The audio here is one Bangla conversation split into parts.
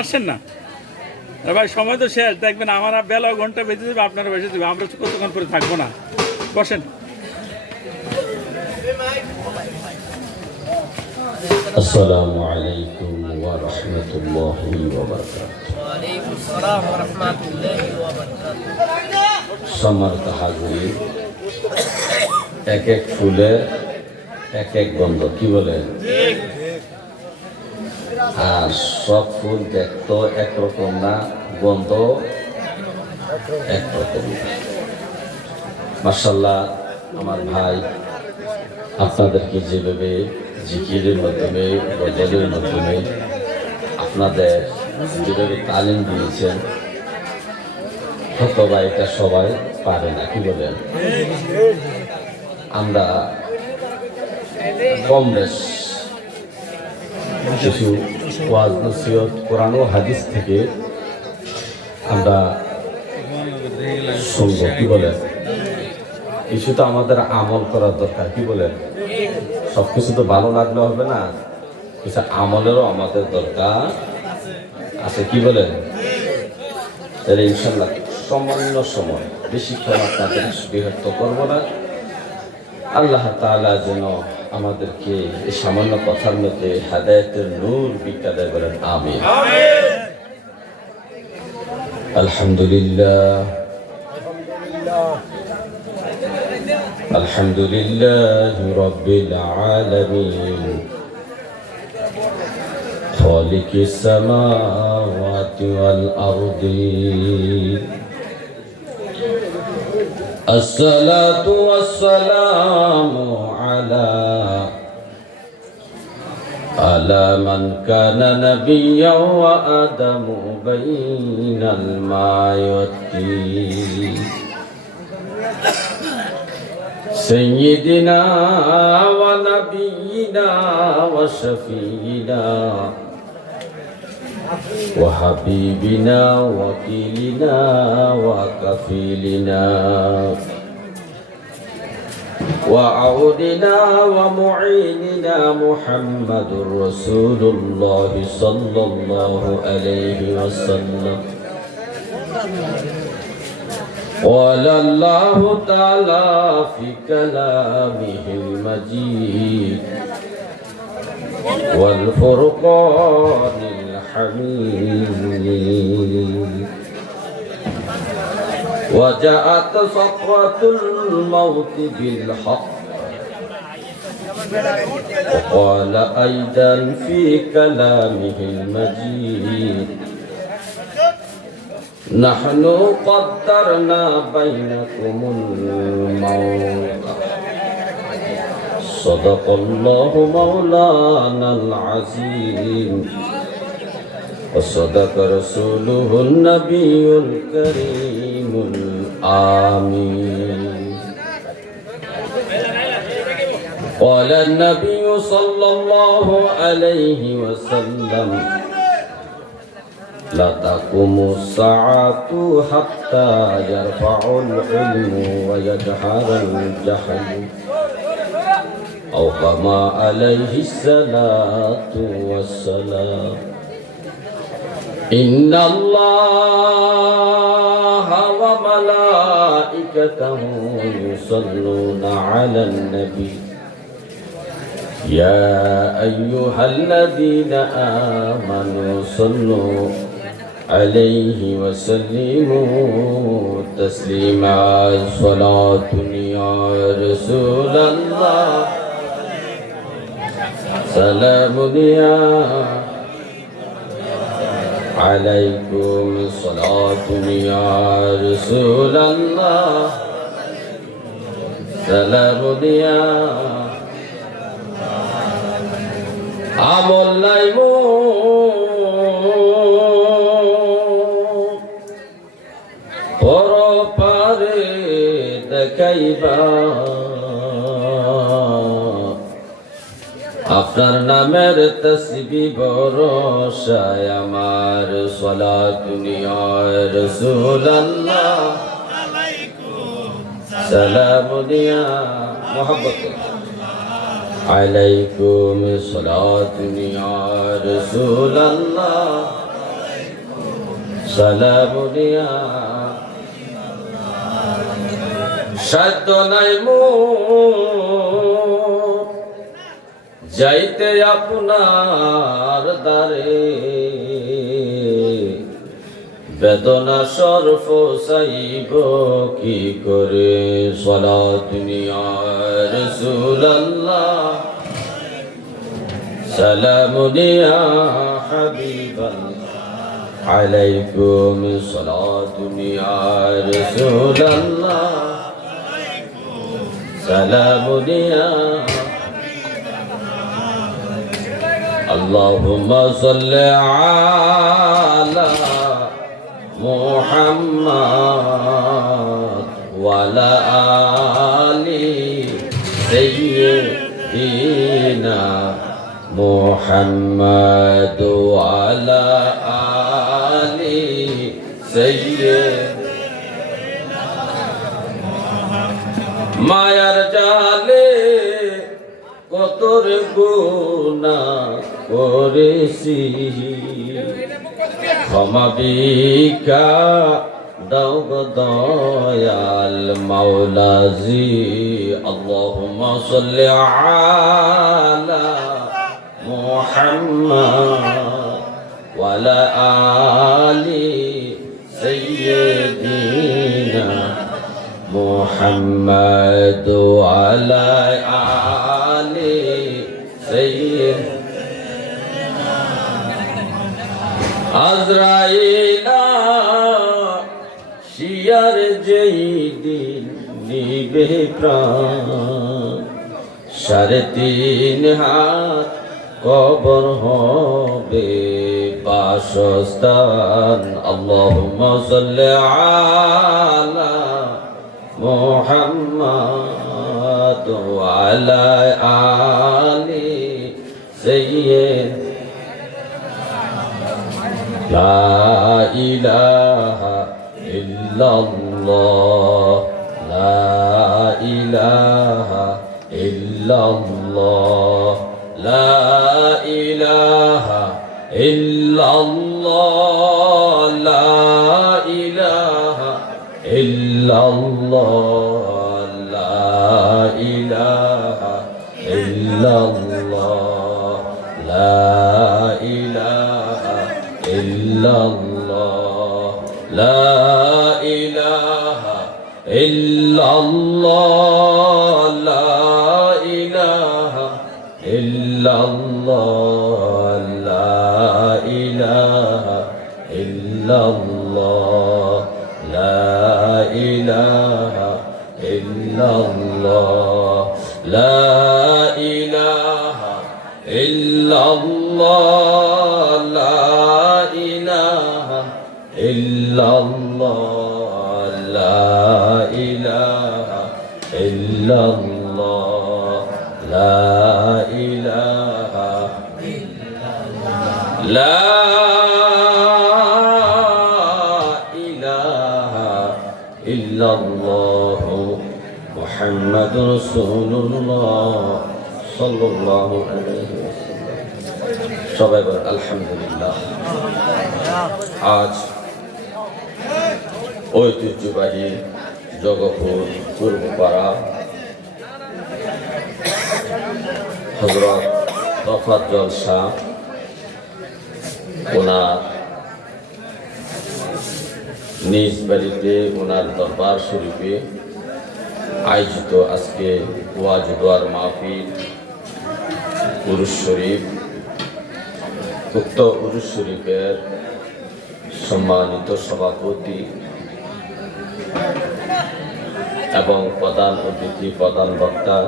আসছেন না ভাই, সময় তো শেষ। দেখবেন আমার বেলা ঘন্টা বেঁচে যাবে, আপনারা বেঁচে যাবে, আমরা কতক্ষণ পরে থাকবো না। বসেন। আসসালামু আলাইকুম ওয়া রাহমাতুল্লাহি ওয়া বারাকাতুহু। ওয়া আলাইকুম আসসালাম ওয়া রাহমাতুল্লাহি ওয়া বারাকাতুহু। সম্মানিত হাজির, এক এক ফুলে এক এক গন্ধ, কি বলেন? আর সব ফুল দেখতো একরকম না, গন্ধ একরকম না। মাশাআল্লাহ, আমার ভাই আপনাদেরকে যেভাবে জিকিরের মাধ্যমে, গজলের মাধ্যমে আপনাদের যেভাবে তালিম দিয়েছেন, হয়তো বা এটা সবাই পারে না, কি বলেন? আমরা কম বেশ কিছু ওয়াজ নসিহত কোরআন ও হাদিস থেকে আমরা শুনব, কি বলেন? কিছু তো আমাদের আমল করার দরকার, কি বলেন? সবকিছু তো ভালো লাগলে হবে না, কিছু আমলেরও আমাদের দরকার আছে, কি বলেন? তাহলে ইনশাল্লাহ সামান্য সময়, বেশিক্ষণ আপনাদের বিরক্ত করবো না। আল্লাহ তাআলা যেন আমাদেরকে এই সামান্য কথার মধ্যে হেদায়েতের নূর ভিক্ষা দেয়, বলেন আমিন। আলহামদুলিল্লাহ, আলহামদুলিল্লাহ রাব্বিল আলামিন, খালিকিস সামাওয়াতি ওয়াল আরদিন। الصلاة والسلام على من كان نبيا وآدم بين الماء والطين، سيدنا ونبينا وشفينا وحبيبنا وكيلنا وكفيلنا وعوننا ومعيننا محمد رسول الله صلى الله عليه وسلم. قال الله تعالى في كلامه المجيد والفرقان الحميد، وجاءت سكرة الموت بالحق، وقال أيضا في كلامه المجيد نحن قدرنا بينكم الموت، صدق الله مولانا العظيم، وصدق رسوله النبي الكريم الآمين. قال النبي صلى الله عليه وسلم لا تقوم الساعة حتى يرفع العلم ويجهر الجهل، أو كما عليه الصلاة والسلام. إن الله وملائكته يصلون على النبي يا أيها الذين آمنوا صلوا عليه وسلموا تسليما. صلاة يا رسول الله، سلام يا عليكم، صلاة يا رسول الله، سلام يا আমল নাই পরপারে দেখাইবা, আপনার নামের তসবিহ ভরসায় আমার সালাতুন ইয়া রাসূলুল্লাহ, সালামুন ইয়া মুহাব্বত আলাইকুম, সালাতুন ইয়া রাসূলুল্লাহ, সালামুনিয়া সাধ্য নাই মোর যাইতে আপনার দ্বারে বেদনা সরফ সাইব কি করে সালাত নিয়া রাসূলুল্লাহ সালামুন ইয়া হাবিবাল্লাহ আলাইকুম সালাতুন ইয়া রাসূলুল্লাহ সালামুন ইয়া আল্লাহুম্মা সাল্লি আলা মুহাম্মাদ ওয়া আলা আলি সাইয়্যিদিনা মুহাম্মাদ ওয়া আলা আলি সাইয়্যিদিনা মায়ার জালে কতর গুনাহ করেছি ক্ষমা ভিক্ষা দাও গো দয়াল মাওলাজি আল্লাহুম্মা সাল্লি আলা মুহাম্মাদ ওয়া আলা আলি সাইয়্যিদিনা মুহাম্মাদ ওয়া আলা আলি সাইয়্যিদিনা আজরাইলা শিয়ার যেই দিন নিবে প্রাণ 3.5 হাত কবর হবে বাসস্থান আল্লাহুম্মা সাল্লি আলা মুহাম্মাদ ওয়া আলা আলি সাইয়্যিদিনা لا إله إلا الله لا إله إلا الله لا إله إلا الله لا إله إلا الله لا إله إلا الله لا إله إلا الله لا إله إلا الله لا إله إلا الله لا إله إلا الله لا إله إلا الله لا إله إلا الله لا إله إلا الله لا إله إلا الله لا إله لا إله إلا الله محمد رسول الله صلى الله عليه وسلم সবাই বলেন আলহামদুলিল্লাহ আজ ঐতিহ্যবাহী জগপুর পূর্বপাড়া হযরত তফাজ্জল শাহ ওনার নিজ বাড়িতে ওনার দরবার শরীফে আয়োজিত আজকে ওয়াজ দোয়ার মাহফিল উরুস শরীফ উক্ত উরুস শরীফের সম্মানিত সভাপতি এবং প্রধান অতিথি প্রধান বক্তা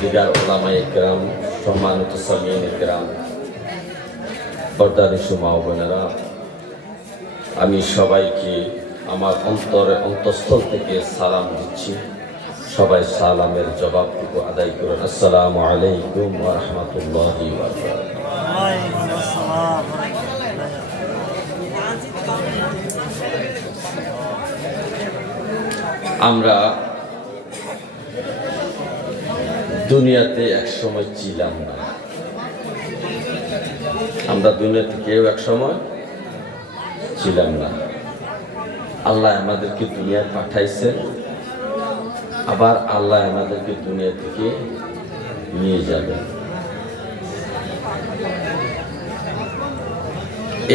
দিগার ওলামায়ে কেরাম সম্মানিত সামিঈনে কেরাম পর্দানিশী মা বোনেরা আমি সবাইকে আমার অন্তঃস্থল থেকে সালাম দিচ্ছি সবাই সালামের জবাবটুকু আদায় করুন আসসালামু আলাইকুম ওয়া রাহমাতুল্লাহি ওয়া বারাকাতুহু আমরা দুনিয়াতে একসময় ছিলাম না আমরা আমরা দুনিয়াতে কেউ এক সময় ছিলাম না। আল্লাহ আমাদেরকে দুনিয়ায় পাঠাইছেন, আবার আল্লাহ আমাদেরকে দুনিয়া থেকে নিয়ে যাবেন।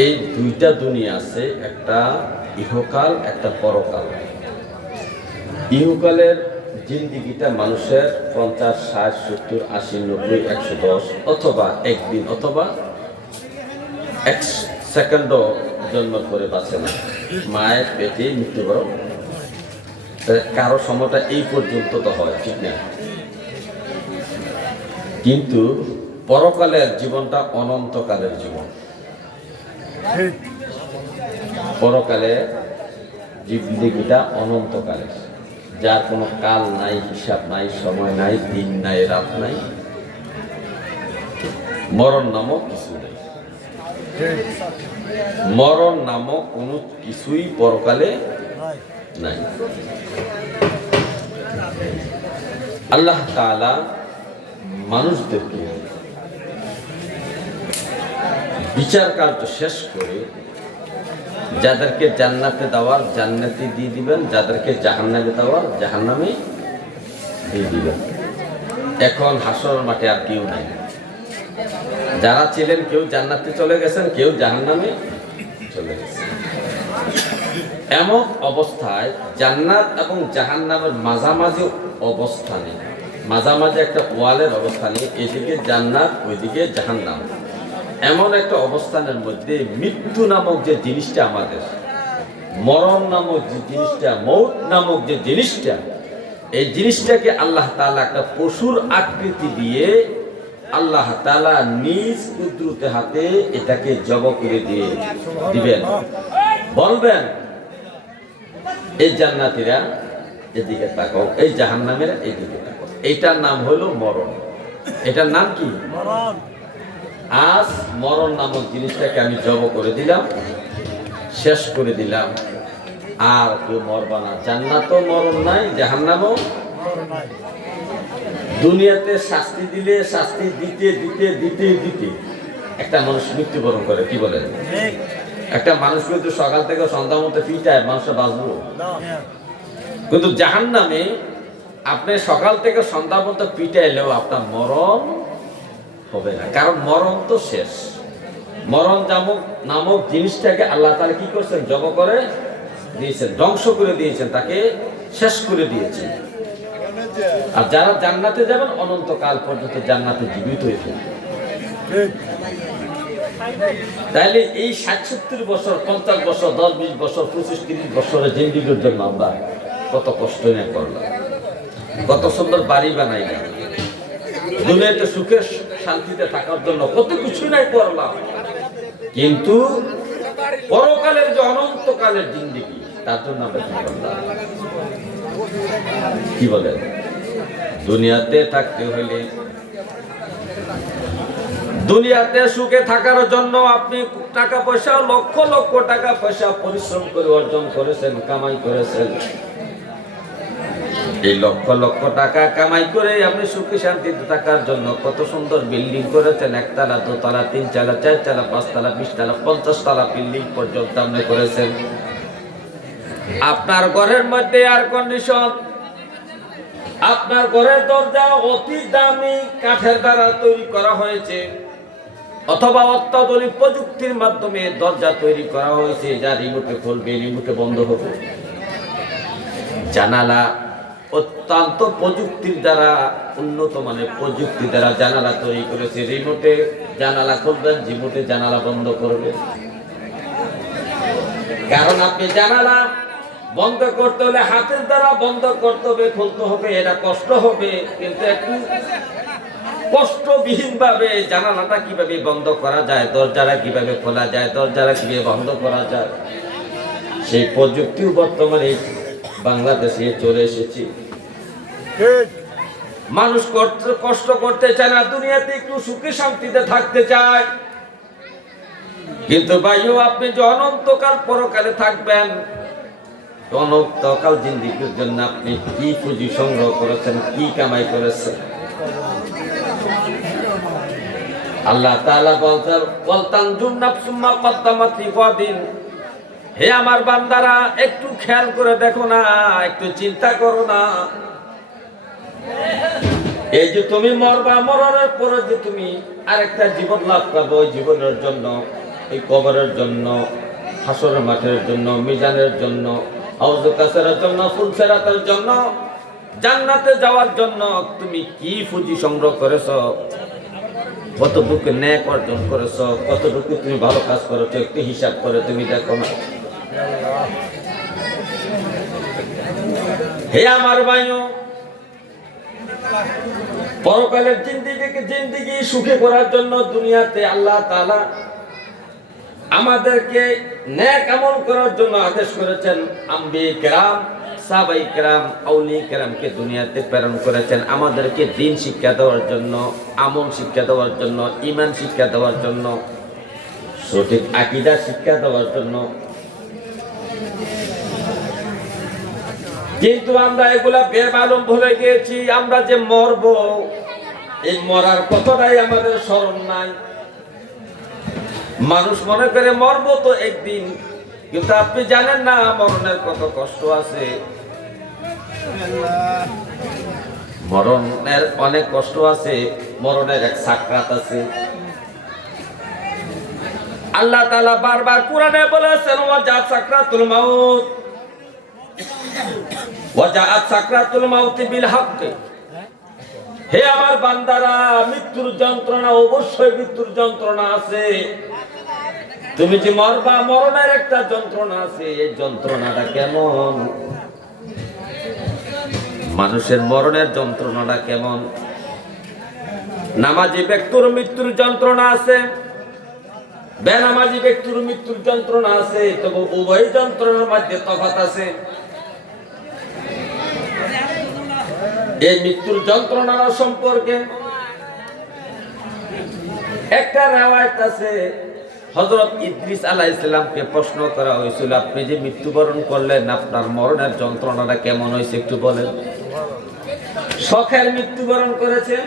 এই দুইটা দুনিয়া আছে, একটা ইহকাল, একটা পরকাল। ইহকালের জিন্দিগিটা মানুষের 50, 60, 70, 80, 90, 110 অথবা একদিন অথবা 1 সেকেন্ডও জন্ম করে বাঁচে না, মায়ের পেটে মৃত্যুবরণ। কারো সময়টা এই পর্যন্ত তো হয়, ঠিক না? কিন্তু পরকালের জীবনটা অনন্তকালের জীবন। পরকালে জিন্দিগিটা অনন্তকালের, যার কোনো কাল নাই, হিসাব নাই, সময় নাই, দিন নাই, রাত নাই, মরণ নামক কিছু নাই। মরণ নামক কোনো কিছুই পরকালে নাই। আল্লাহ তাআলা মানুষদেরকে বিচার কার্য শেষ করে যাদেরকে জান্নাতে দেওয়ার জান্নাতে দিয়ে দিবেন, যাদেরকে জাহান্নামে দেওয়ার জাহান্নামে দিয়ে দিবেন। এখন হাসরের মাঠে আর কেউ নাই। যারা ছিলেন কেউ জান্নাতে চলে গেছেন, কেউ জাহান্নামে চলে গেছেন। এমন অবস্থায় জান্নাত এবং জাহান্নামের মাঝামাঝি অবস্থানে, মাঝামাঝি একটা ওয়ালের অবস্থানে, এদিকে জান্নাত ওইদিকে জাহান্নাম, এমন একটা অবস্থানের মধ্যে মৃত্যু নামক যে জিনিসটা আমাদের, মরণ নামক যে জিনিসটা, মৌত নামক যে জিনিসটা, এই জিনিসটাকে আল্লাহ তাআলা একটা পশুর আকৃতি দিয়ে আল্লাহ তাআলা নিজ কুদরতে হাতে এটাকে জব করে দিয়ে দিবেন। বলবেন, এই জান্নাতীরা এদিকে তাকাও, এই জাহান্নামীরা এদিকে তাকাও। এইটার নাম হলো মরণ। এটার নাম কি? মরণ। আজ মরণ নামক জিনিসটাকে আমি জব করে দিলাম, শেষ করে দিলাম, আর কেউ মরবা না। জান্নাতও মরণ নাই, জাহান্নামও মরণ নাই। দুনিয়াতে শাস্তি দিলে শাস্তি দিতে দিতে দিতে দিতে একটা মানুষ মৃত্যুবরণ করে, কি বলেন? একটা মানুষ কিন্তু সকাল থেকে সন্ধ্যা মতো পিটায়, মানুষের বাঁচবো। কিন্তু জাহান্নামে আপনি সকাল থেকে সন্ধ্যা মতো পিটাইলেও আপনার মরণ হবে না, কারণ মরণ তো শেষ। মরণ নামক জিনিসটাকে আল্লাহ তাআলা কি করছেন? জব করে দিয়েছেন, ধ্বংস করে দিয়েছেন, তাকে শেষ করে দিয়েছেন। আর যারা জান্নাতে যাবেন অনন্তকাল পর্যন্ত জান্নাতে জীবিত হয়ে থাকবে। তাইলে এই 60-70 বছর, 50 বছর, 10-20 বছর, 25-30 বছরের জিন্দিগির জন্য আমরা কত কষ্ট নিয়ে করলাম, কত সুন্দর বাড়ি বানাইলাম, দুনিয়াতে সুখে শান্তিতে থাকার জন্য কত কিছু নাই করলাম। কিন্তু পরকালের যে অনন্তকালের জিন্দিগি, তার জন্য আমরা কি করলাম? কি বলেন? দুনিয়াতে থাকতে হলে, দুনিয়াতে সুখে থাকার জন্য আপনি টাকা পয়সা, লক্ষ লক্ষ টাকা পয়সা পরিশ্রম করে অর্জন করেছেন, কামাই করেছেন। এই লক্ষ লক্ষ টাকা কামাই করে আপনি সুখে শান্তিতে থাকার জন্য কত সুন্দর বিল্ডিং করেছেন, 1 তলা, 2 তলা, 3 তলা, 4 তলা, 5 তলা, 20 তলা, 50 তলা বিল্ডিং পর্যন্ত আপনি করেছেন। আপনার ঘরের মধ্যে এয়ার কন্ডিশন, আপনার ঘরের দরজা অতি দামি কাঠের দ্বারা তৈরি করা হয়েছে, অথবা অত্যাধুনিক প্রযুক্তির মাধ্যমে দরজা তৈরি করা হয়েছে, যা রিমোটে খুলবে, রিমোটে বন্ধ হবে। জানালা অত্যন্ত প্রযুক্তির দ্বারা, উন্নত মানের প্রযুক্তি দ্বারা জানালা তৈরি করেছে, রিমোটে জানালা খুলবেন, রিমোটে জানালা বন্ধ করবে। কারণ আপনি জানালা বন্ধ করতে হলে হাতের দ্বারা বন্ধ করতে হবে, খুলতে হবে, এটা কষ্ট হবে, কিন্তু একটু কষ্টবিহীন ভাবে জানালাটা কিভাবে বন্ধ করা যায়, দরজাটা কিভাবে খোলা যায়, দরজাটা কিভাবে বন্ধ করা যায়, সেই প্রযুক্তিও বর্তমানে বাংলাদেশে চলে এসেছে। মানুষ কষ্ট করতে চায় না, দুনিয়াতে একটু সুখে শান্তিতে থাকতে চায়। কিন্তু ভাইও, আপনি যে অনন্তকাল পরকালে থাকবেন, অনন্তকাল জিন্দিগির জন্য আপনি কি পুঁজি সংগ্রহ করেছেন, কি কামাই করেছেন? আল্লাহ তাআলা বলতেন ওয়ালতানজুর নাফসুম মা কদ্দামাত লিগাদিন, হে আমার বান্দারা একটু খেয়াল করে দেখো না, একটু চিন্তা করো না। এই যে তুমি মরবা, মরণের পরে যে তুমি আরেকটা জীবন লাভ করবে, ওই জীবনের জন্য, এই কবরের জন্য, হাসরের মাঠের জন্য, মিজানের জন্য, হাউজে কাসেরের জন্য, ফুলসেরাতের জন্য, জান্নাতে যাওয়ার জন্য তুমি কি পুঁজি সংগ্রহ করেছো, কতটুকু ন্যায় অর্জন করেছো, কতটুকু তুমি ভালো কাজ করেছো, একটু হিসাব করে তুমি দেখো না। হে আমার ভাইও, পরকালের জিন্দিগি সুখে করার জন্য দুনিয়াতে আল্লাহ তাআলা আমাদেরকে নেক আমল করার জন্য আদেশ করেছেন। আম্বিয়া কেরাম, সাহাবায়ে কেরাম, আউলিয়া কেরামকে দুনিয়াতে প্রেরণ করেছেন আমাদেরকে দ্বীন শিক্ষা দেওয়ার জন্য, আমল শিক্ষা দেওয়ার জন্য, ঈমান শিক্ষা দেওয়ার জন্য, সঠিক আকীদা শিক্ষা দেওয়ার জন্য। কিন্তু আমরা এগুলা বেমালুম ভুলে গিয়েছি। আমরা যে মরব, এই মরার কথাটাই আমাদের স্মরণ নাই। মানুষ মনে করে মরব তো একদিন, কিন্তু আপনি জানেন না মরণের কত কষ্ট আছে। মরণের অনেক কষ্ট আছে, মরণের এক সাকরাত আছে। আল্লাহ তাআলা বারবার কোরআনে বলেছেন ওয়াজাআত সাকরাতুল মাউত, ওয়াজাআত সাকরাতুল মাউত বিল হক। হে আমার বান্দারা, মৃত্যুর যন্ত্রণা, অবশ্যই মৃত্যুর যন্ত্রণা আছে। তুমি যে মরবা, মরণের একটা যন্ত্রণা আছে। এই যন্ত্রণাটা কেমন? মানুষের মরণের যন্ত্রণাটা কেমন? নামাজি ব্যক্তির মৃত্যুর যন্ত্রণা আছে, বেনামাজি ব্যক্তির মৃত্যুর যন্ত্রণা আছে, তবে উভয় যন্ত্রণার মধ্যে তফাৎ আছে। এই মৃত্যুর যন্ত্রণা সম্পর্কে একটা রাওয়ায়াত আছে। হযরত ইদ্রিস আলাইহিস সালামকে প্রশ্ন করা হয়েছিল, আপনি যে মৃত্যুবরণ করলেন, আপনার মরণের যন্ত্রণাটা কেমন হয়েছে একটু বলেন। শখের মৃত্যুবরণ করেছেন।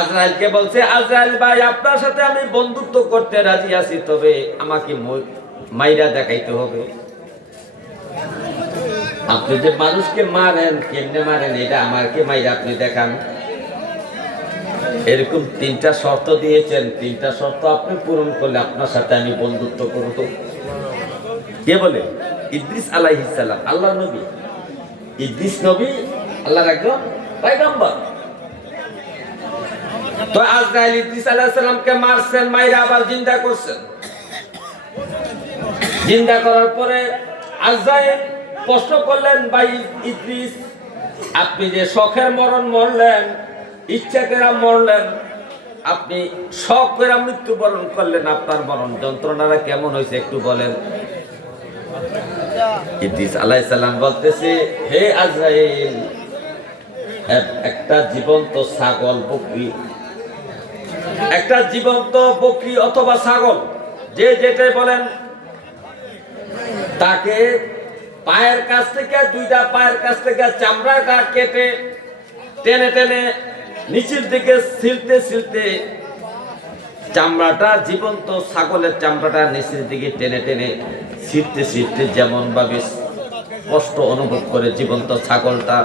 আজরাইলকে বলছে, আজরাইল ভাই, আপনার সাথে আমি বন্ধুত্ব করতে রাজি আছি, তবে আমাকে মাইরা দেখাইতে হবে। আপনি যে মানুষকে মারেন, কেমনে মারেন, এটা আমাকে মাইরা আপনি দেখান। এরকম তিনটা শর্ত দিয়েছেন, তিনটা শর্ত আপনি পূরণ করলে আপনার সাথে আমি বন্ধুত্ব করব। কে বলে? ইদ্রিস আলাইহিস সালাম, আল্লাহর নবী। ইদ্রিস নবী আল্লাহর একজন পয়গম্বর। তো আজরাইল ইদ্রিস আলাইহিস সালামকে মারছেন, মাইরা আবার জিন্দা করছেন। জিন্দা করার পরে আজরাইল প্রশ্ন করলেন, ভাই ইদ্রিস, আপনি যে শখের মরণ মরলেন, ইচ্ছা করে মরলেন, আপনি শখ করে মৃত্যুবরণ করলেন, আপনার মরণ যন্ত্রণাটা কেমন হয়েছে একটু বলেন। ইদ্রিস আলাইহিস সালাম বলতেছে, হে আজরাইল, একটা জীবন্ত ছাগল, বকরি, একটা জীবন্ত বকরি অথবা ছাগল, যে যেটাই বলেন, তাকে পায়ের কাছ থেকে, দুইটা পায়ের কাছ থেকে চামড়াটা কেটে টেনে টেনে নিচের দিকে ছিলতে ছিলতে, চামড়াটা, জীবন্ত ছাগলের চামড়াটা নিচের দিকে টেনে টেনে ছিলতে ছিলতে যেমন ভাবে কষ্ট অনুভব করে জীবন্ত ছাগলটা,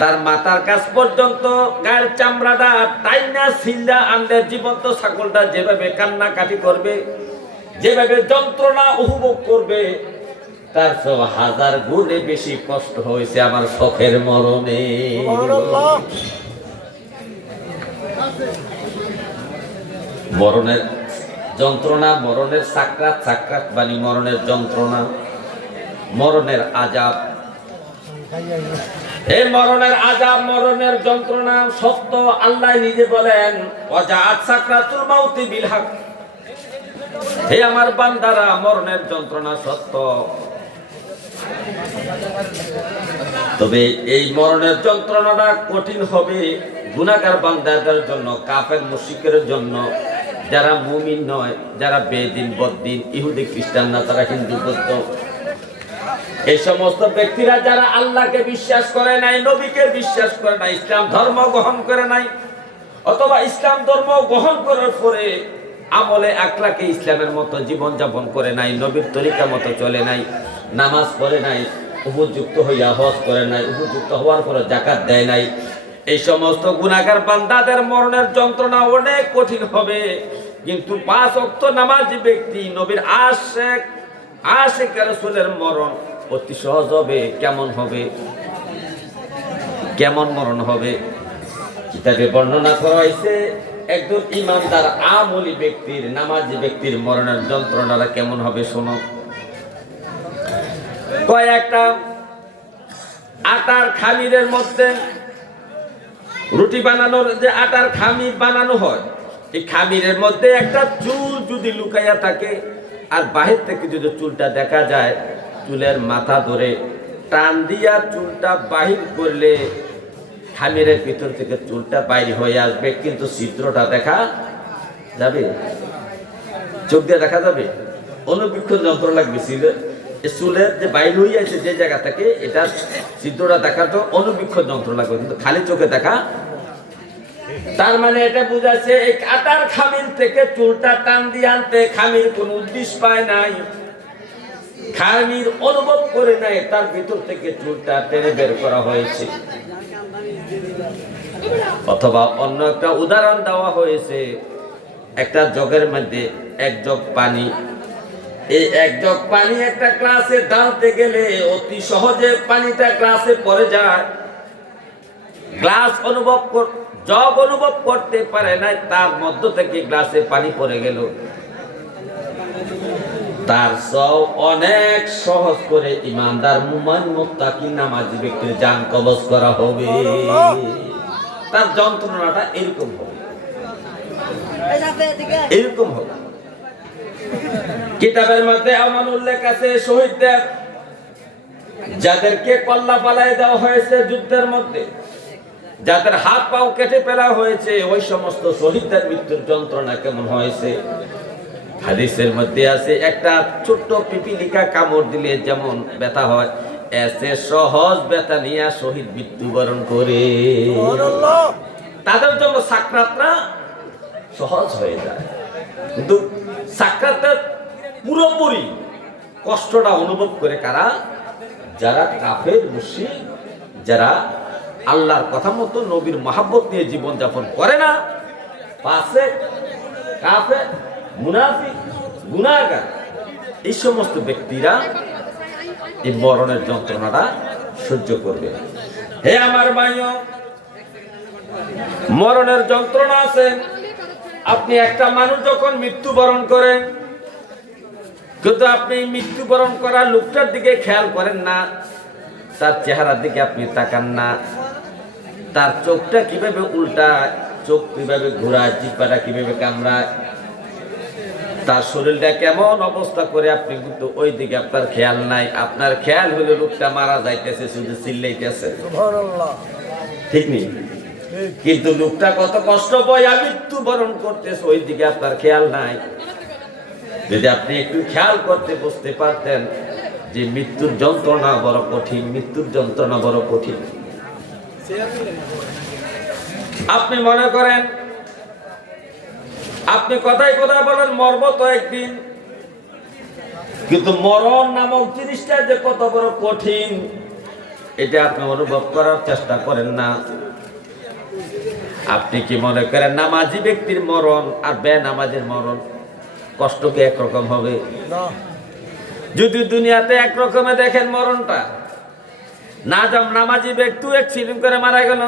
তার মাথার কাছ পর্যন্ত গায়ের চামড়াটা টাইনা ছিলদা আনলে জীবন্ত ছাগলটা যেভাবে কান্নাকাটি করবে, যেভাবে যন্ত্রণা উপভোগ করবে, তার 1000 গুণে বেশি কষ্ট হয়েছে আমার শখের মরণে। মরণের যন্ত্রণা, মরণের সাকরাত, সাকরাত মানে মরণের যন্ত্রণা, মরণের আযাব। এই মরণের আযাব, মরণের যন্ত্রণা সত্য। আল্লাহ নিজে বলেন, ওয়াজাআত সাকরাতুল মাউতি বিল হক। হে আমার বান্দারা, মরণের যন্ত্রণা সত্য। তবে এই মরণের যন্ত্রণাটা কঠিন হবে গুনাহগার বান্দাদের জন্য, কাফের মুশরিকের জন্য, যারা মুমিন নয়, যারা বেদিন, বদ্দিন, ইহুদি, খ্রিস্টান না, তারা হিন্দু, বৌদ্ধ, এই সমস্ত ব্যক্তিরা যারা আল্লাহকে বিশ্বাস করে নাই, নবীকে বিশ্বাস করে নাই, ইসলাম ধর্ম গ্রহণ করে নাই, অথবা ইসলাম ধর্ম গ্রহণ করার পরে আমলে আখলাকে ইসলামের মতো জীবন যাপন করে নাই, নবীর তরিকা মতো চলে নাই, নামাজ পড়ে নাই, উপযুক্ত হইয়া হজ করে নাই, উপযুক্ত হওয়ার পরে যাকাত দেয় নাই, এই সমস্ত গুনাহগার বান্দাদের মরণের যন্ত্রণা অনেক কঠিন হবে। কিন্তু 5 ওয়াক্ত নামাজি ব্যক্তি, নবীর আশিক রাসূলের মরণ অতি সহজ হবে। কেমন হবে? কেমন মরণ হবে? কিতাবে বর্ণনা করা হয়েছে একজন ইমানদার আমলি ব্যক্তির, নামাজি ব্যক্তির মরণের যন্ত্রণাটা কেমন হবে শোনো। কয়েকটা আটার খামিরের মধ্যে রুটি বানানোর যে আটার খামির বানানো হয়, এই খামিরের মধ্যে একটা চুল যদি লুকাইয়া থাকে আর বাহির থেকে যদি চুলটা দেখা যায়, চুলের মাথা ধরে টান দিয়া চুলটা বাহির করলে খামিরের ভিতর থেকে চুলটা বাইরে হয়ে আসবে, কিন্তু ছিদ্রটা দেখা যাবে, চোখ দিয়ে দেখা যাবে। অনুবীক্ষণ যন্ত্র লাগবে চুলের যে বাইরে হয়ে আছে যে জায়গা থেকে, এটা ছিদ্রটা দেখার তো অনুবীক্ষণ যন্ত্র লাগবে, কিন্তু খালি চোখে দেখা। তার মানে এটা বুঝাচ্ছে এই আটার খামির থেকে চুলটা টান দিয়ে আনতে খামির কোন উদ্দেশ্য পায় নাই, খামির অনুভব করে নাই, তার ভিতর থেকে চুলটা টেনে বের করা হয়েছে। অথবা অন্য একটা উদাহরণ দেওয়া হয়েছে, একটা জগের মধ্যে 1 জগ পানি, এই 1 জগ পানি একটা গ্লাসে ঢালতে গেলে অতি সহজে পানিটা গ্লাসে পড়ে যায়। গ্লাস জগ অনুভব করতে পারে না, তার মধ্য থেকে গ্লাসে পানি পড়ে গেল। তার সব অনেক সহজ করে ইমানদার মুমিন মুত্তাকি নামাজি ব্যক্তির জান কবজ করা হবে। তার যন্ত্রণাটা এরকম হবে, এরকম হবে। কিতাবের মধ্যে এমন উল্লেখ আছে শহীদদের, যাদেরকে কল্লা পালায় দেওয়া হয়েছে যুদ্ধের মধ্যে, যাদের হাত পাও কেটে ফেলা হয়েছে, ওই সমস্ত শহীদদের মৃত্যুর যন্ত্রণা কেমন হয়েছে। হাদিসের মধ্যে আছে একটা ছোট্ট পিপিলিকা কামড় দিলে যেমন ব্যথা হয়, এসে সহজ ব্যথা নিয়ে শহীদ মৃত্যুবরণ করে। তাদের জন্য সাকরাতটা সহজ হয়ে যায়, কিন্তু সাকরাতের পুরোপুরি কষ্টটা অনুভব করে কারা? যারা কাফের মুশরিক, যারা আল্লাহর কথা মতো নবীর মহাব্বত নিয়ে জীবন যাপন করে না, ফাসিক, কাফের, মুনাফিক, গুনাহগার, এই সমস্ত ব্যক্তিরা এই মরণের যন্ত্রণাটা সহ্য করবে। হে আমার ভাইও, মরণের যন্ত্রণা আছে। আপনি একটা মানুষ যখন মৃত্যুবরণ করেন, কিন্তু আপনি মৃত্যুবরণ করা লোকটার দিকে খেয়াল করেন না, তার চেহারার দিকে আপনি তাকান না, তার চোখটা কিভাবে উল্টায়, চোখ কিভাবে ঘোরায়, জিহ্বাটা কিভাবে কামড়ায়, তার শরীরটা কেমন অবস্থা করে, আপনি কিন্তু ওই দিকে আপনার খেয়াল নাই। আপনার খেয়াল হলে লোকটা মারা যাইতেছে, শুধু চিল্লাইতেছে, ঠিক নেই, কিন্তু লোকটা কত কষ্ট বয়া মৃত্যুবরণ করতেছে, ওই দিকে আপনার খেয়াল নাই। যদি আপনি একটু খেয়াল করতে বুঝতে পারতেন যে মৃত্যুর যন্ত্রণা বড় কঠিন, মৃত্যুর যন্ত্রণা বড় কঠিন। আপনি মনে করেন আপনি কথায় কথা বলেন মরব তো একদিন, কিন্তু মরণ নামক জিনিসটা যে কত বড় কঠিন, এটা আপনি অনুভব করার চেষ্টা করেন না। আপনি কি মনে করেন নামাজি ব্যক্তির মরণ আর বেনামাজির মরণ কষ্ট কি একরকম হবে? যদি দুনিয়াতে একরকমে দেখেন মরণটা, নামাজি ব্যক্তি অ্যাক্সিডেন্ট করে মারা গেল,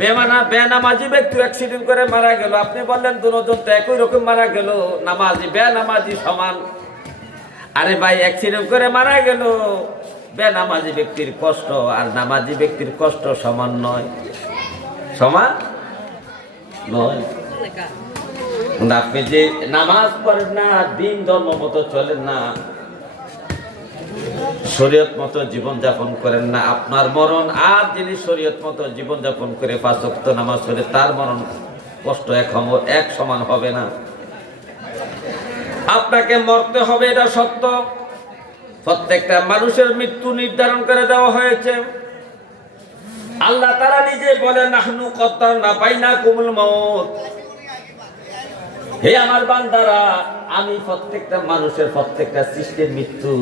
বেনামাজি ব্যক্তি অ্যাক্সিডেন্ট করে মারা গেল, আপনি বললেন দুজন তো একই রকম মারা গেল, নামাজি বেনামাজি সমান। আরে ভাই, অ্যাক্সিডেন্ট করে মারা গেল, বেনামাজি ব্যক্তির কষ্ট আর নামাজি ব্যক্তির কষ্ট সমান নয়, সমান নয়। আপনি যে নামাজ পড়েন না, দিন ধর্ম মতো চলেন না, শরীয়ত মতো জীবন যাপন করেন না, আপনার মরণ আর যিনি শরীয়ত মতো জীবন যাপন করে 5 ওয়াক্ত নামাজ পড়ে, তার মরণ কষ্ট এক সমান হবে না। আপনাকে মরতে হবে, এটা সত্য, প্রত্যেকটা মানুষের মৃত্যু নির্ধারণ করে দেওয়া হয়েছে। আল্লাহ তাআলা নিজে বলেন নাহনু কদ্দারনা বাইনাকুমুল মাউত, হে আমার বান্দারা, আমি প্রত্যেকটা মানুষের প্রত্যেকটা সৃষ্টির মৃত্যু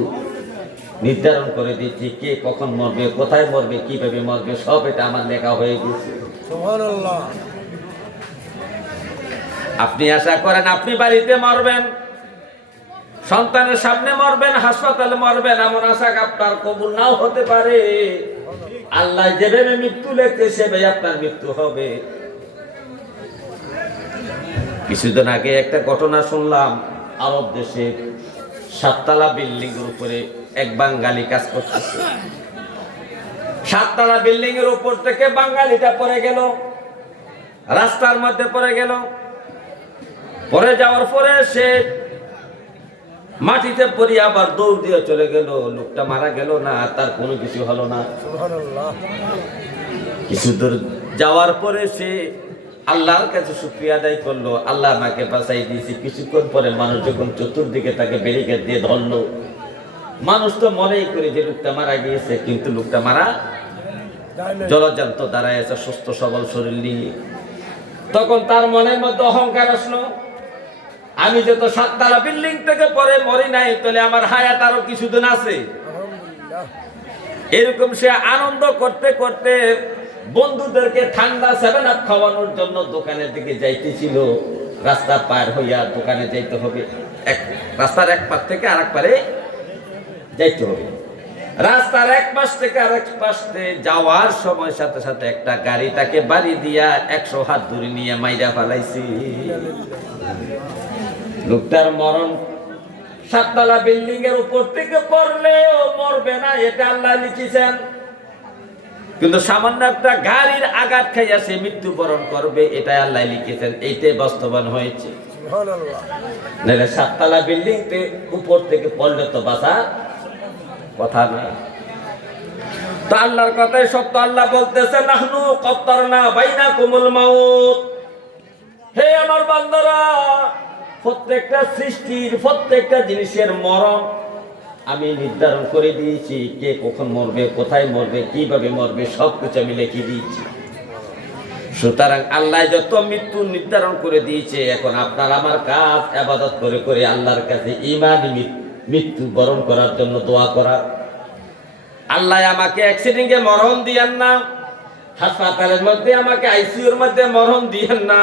নির্ধারণ করে দিচ্ছি। কে কখন মরবে, কোথায় মরবে, কিভাবে মরবে, সব এটা আমার লেখা হয়ে গেছে। সুবহানাল্লাহ। আপনি আশা করেন আপনি বাড়িতে মরবেন, সন্তানের সামনে মরবেন, হাসপাতালে মরবেন, এমন আশা আপনার কবুল নাও হতে পারে। আল্লাহ যেভাবে মৃত্যু লেখে সেভাবে আপনার মৃত্যু হবে। কিছুদিন আগে একটা ঘটনা শুনলাম, আরব দেশে 7 তলা বিল্ডিং এর উপরে এক বাঙালি কাজ করতেছে। 7 তলা বিল্ডিং এর উপর থেকে বাঙালিটা পড়ে গেল, রাস্তার মধ্যে পড়ে গেল। পড়ে যাওয়ার পরে সে মাটিতে পড়ে আবার দৌড় দিয়ে চলে গেল। লোকটা মারা গেল না, তার কোনো কিছু হলো না। সুবহানাল্লাহ। কিছু দূর যাওয়ার পরে সে আল্লাহর কাছে শুকরিয়া আদায় করলো, আল্লাহ আমাকে বাঁচাই দিয়েছে। কিছুক্ষণ পরে মানুষ যখন চতুর্দিকে তাকে ব্যারিকেড দিয়ে ধরলো, মানুষ তো মনেই করে যে লোকটা মারা গিয়েছে, কিন্তু লোকটা মারা জলজান্ত দাঁড়ায় আছে, সুস্থ সবল শরীর নিয়ে। তখন তার মনের মধ্যে অহংকার আসলো, আমি যত 7 তলা বিল্ডিং থেকে পরে মরি নাই, তাহলে আমার হায়াত আরো কিছুদিন আছে। আলহামদুলিল্লাহ। এরকম সে আনন্দ করতে করতে বন্ধুদেরকে ঠান্ডা 7 আপ খাওয়ানোর জন্য দোকানের দিকে যাইতেছিল। রাস্তা পার হইয়া দোকানে যাইতে হবে, রাস্তার এক পাশ থেকে আরেক পারে যাইতে হবে। রাস্তার এক পাশ থেকে আরেক পাশে যাওয়ার সময় সাথে সাথে একটা গাড়ি তাকে বাড়ি দিয়া 100 হাত দূরে নিয়ে মাইরা ফেলাইছে। লোকটার মরণ 7 তলা বিল্ডিং এর উপর থেকে পড়লেও মরবে না, এটা আল্লাহ লিখেছেন। কিন্তু সামান্য একটা গাড়ির আঘাত খাইয়া সে মৃত্যুবরণ করবে, এটা আল্লাহ লিখেছেন। এইটাই বাস্তবায়ন হয়েছে। সুবহানাল্লাহ। নাহলে 7 তলা বিল্ডিং উপর থেকে পড়লে তো বাঁচা কথা না। তো আল্লাহর কথাই সত্য। আল্লাহ বলতেছে নাহনু কদ্দারনা বাইনাকুমুল মাউত, হে আমার বান্দারা, প্রত্যেকটা সৃষ্টির প্রত্যেকটা জিনিসের মরণ আমি নির্ধারণ করে দিয়েছি। কে কখন মরবে, কোথায় মরবে, কিভাবে মরবে, সবকিছু আমি লিখে দিয়েছি। সুতরাং আল্লাহ যত মৃত্যু নির্ধারণ করে দিয়েছে, এখন আপনার আমার কাজ ইবাদত করে করে আল্লাহর কাছে ঈমানি মৃত্যু বরণ করার জন্য দোয়া করা। আল্লাহ আমাকে অ্যাক্সিডেন্টে মরণ দিয়েন না, হাসপাতালের মধ্যে আমাকে আইসিইউর মধ্যে মরণ দিয়েন না।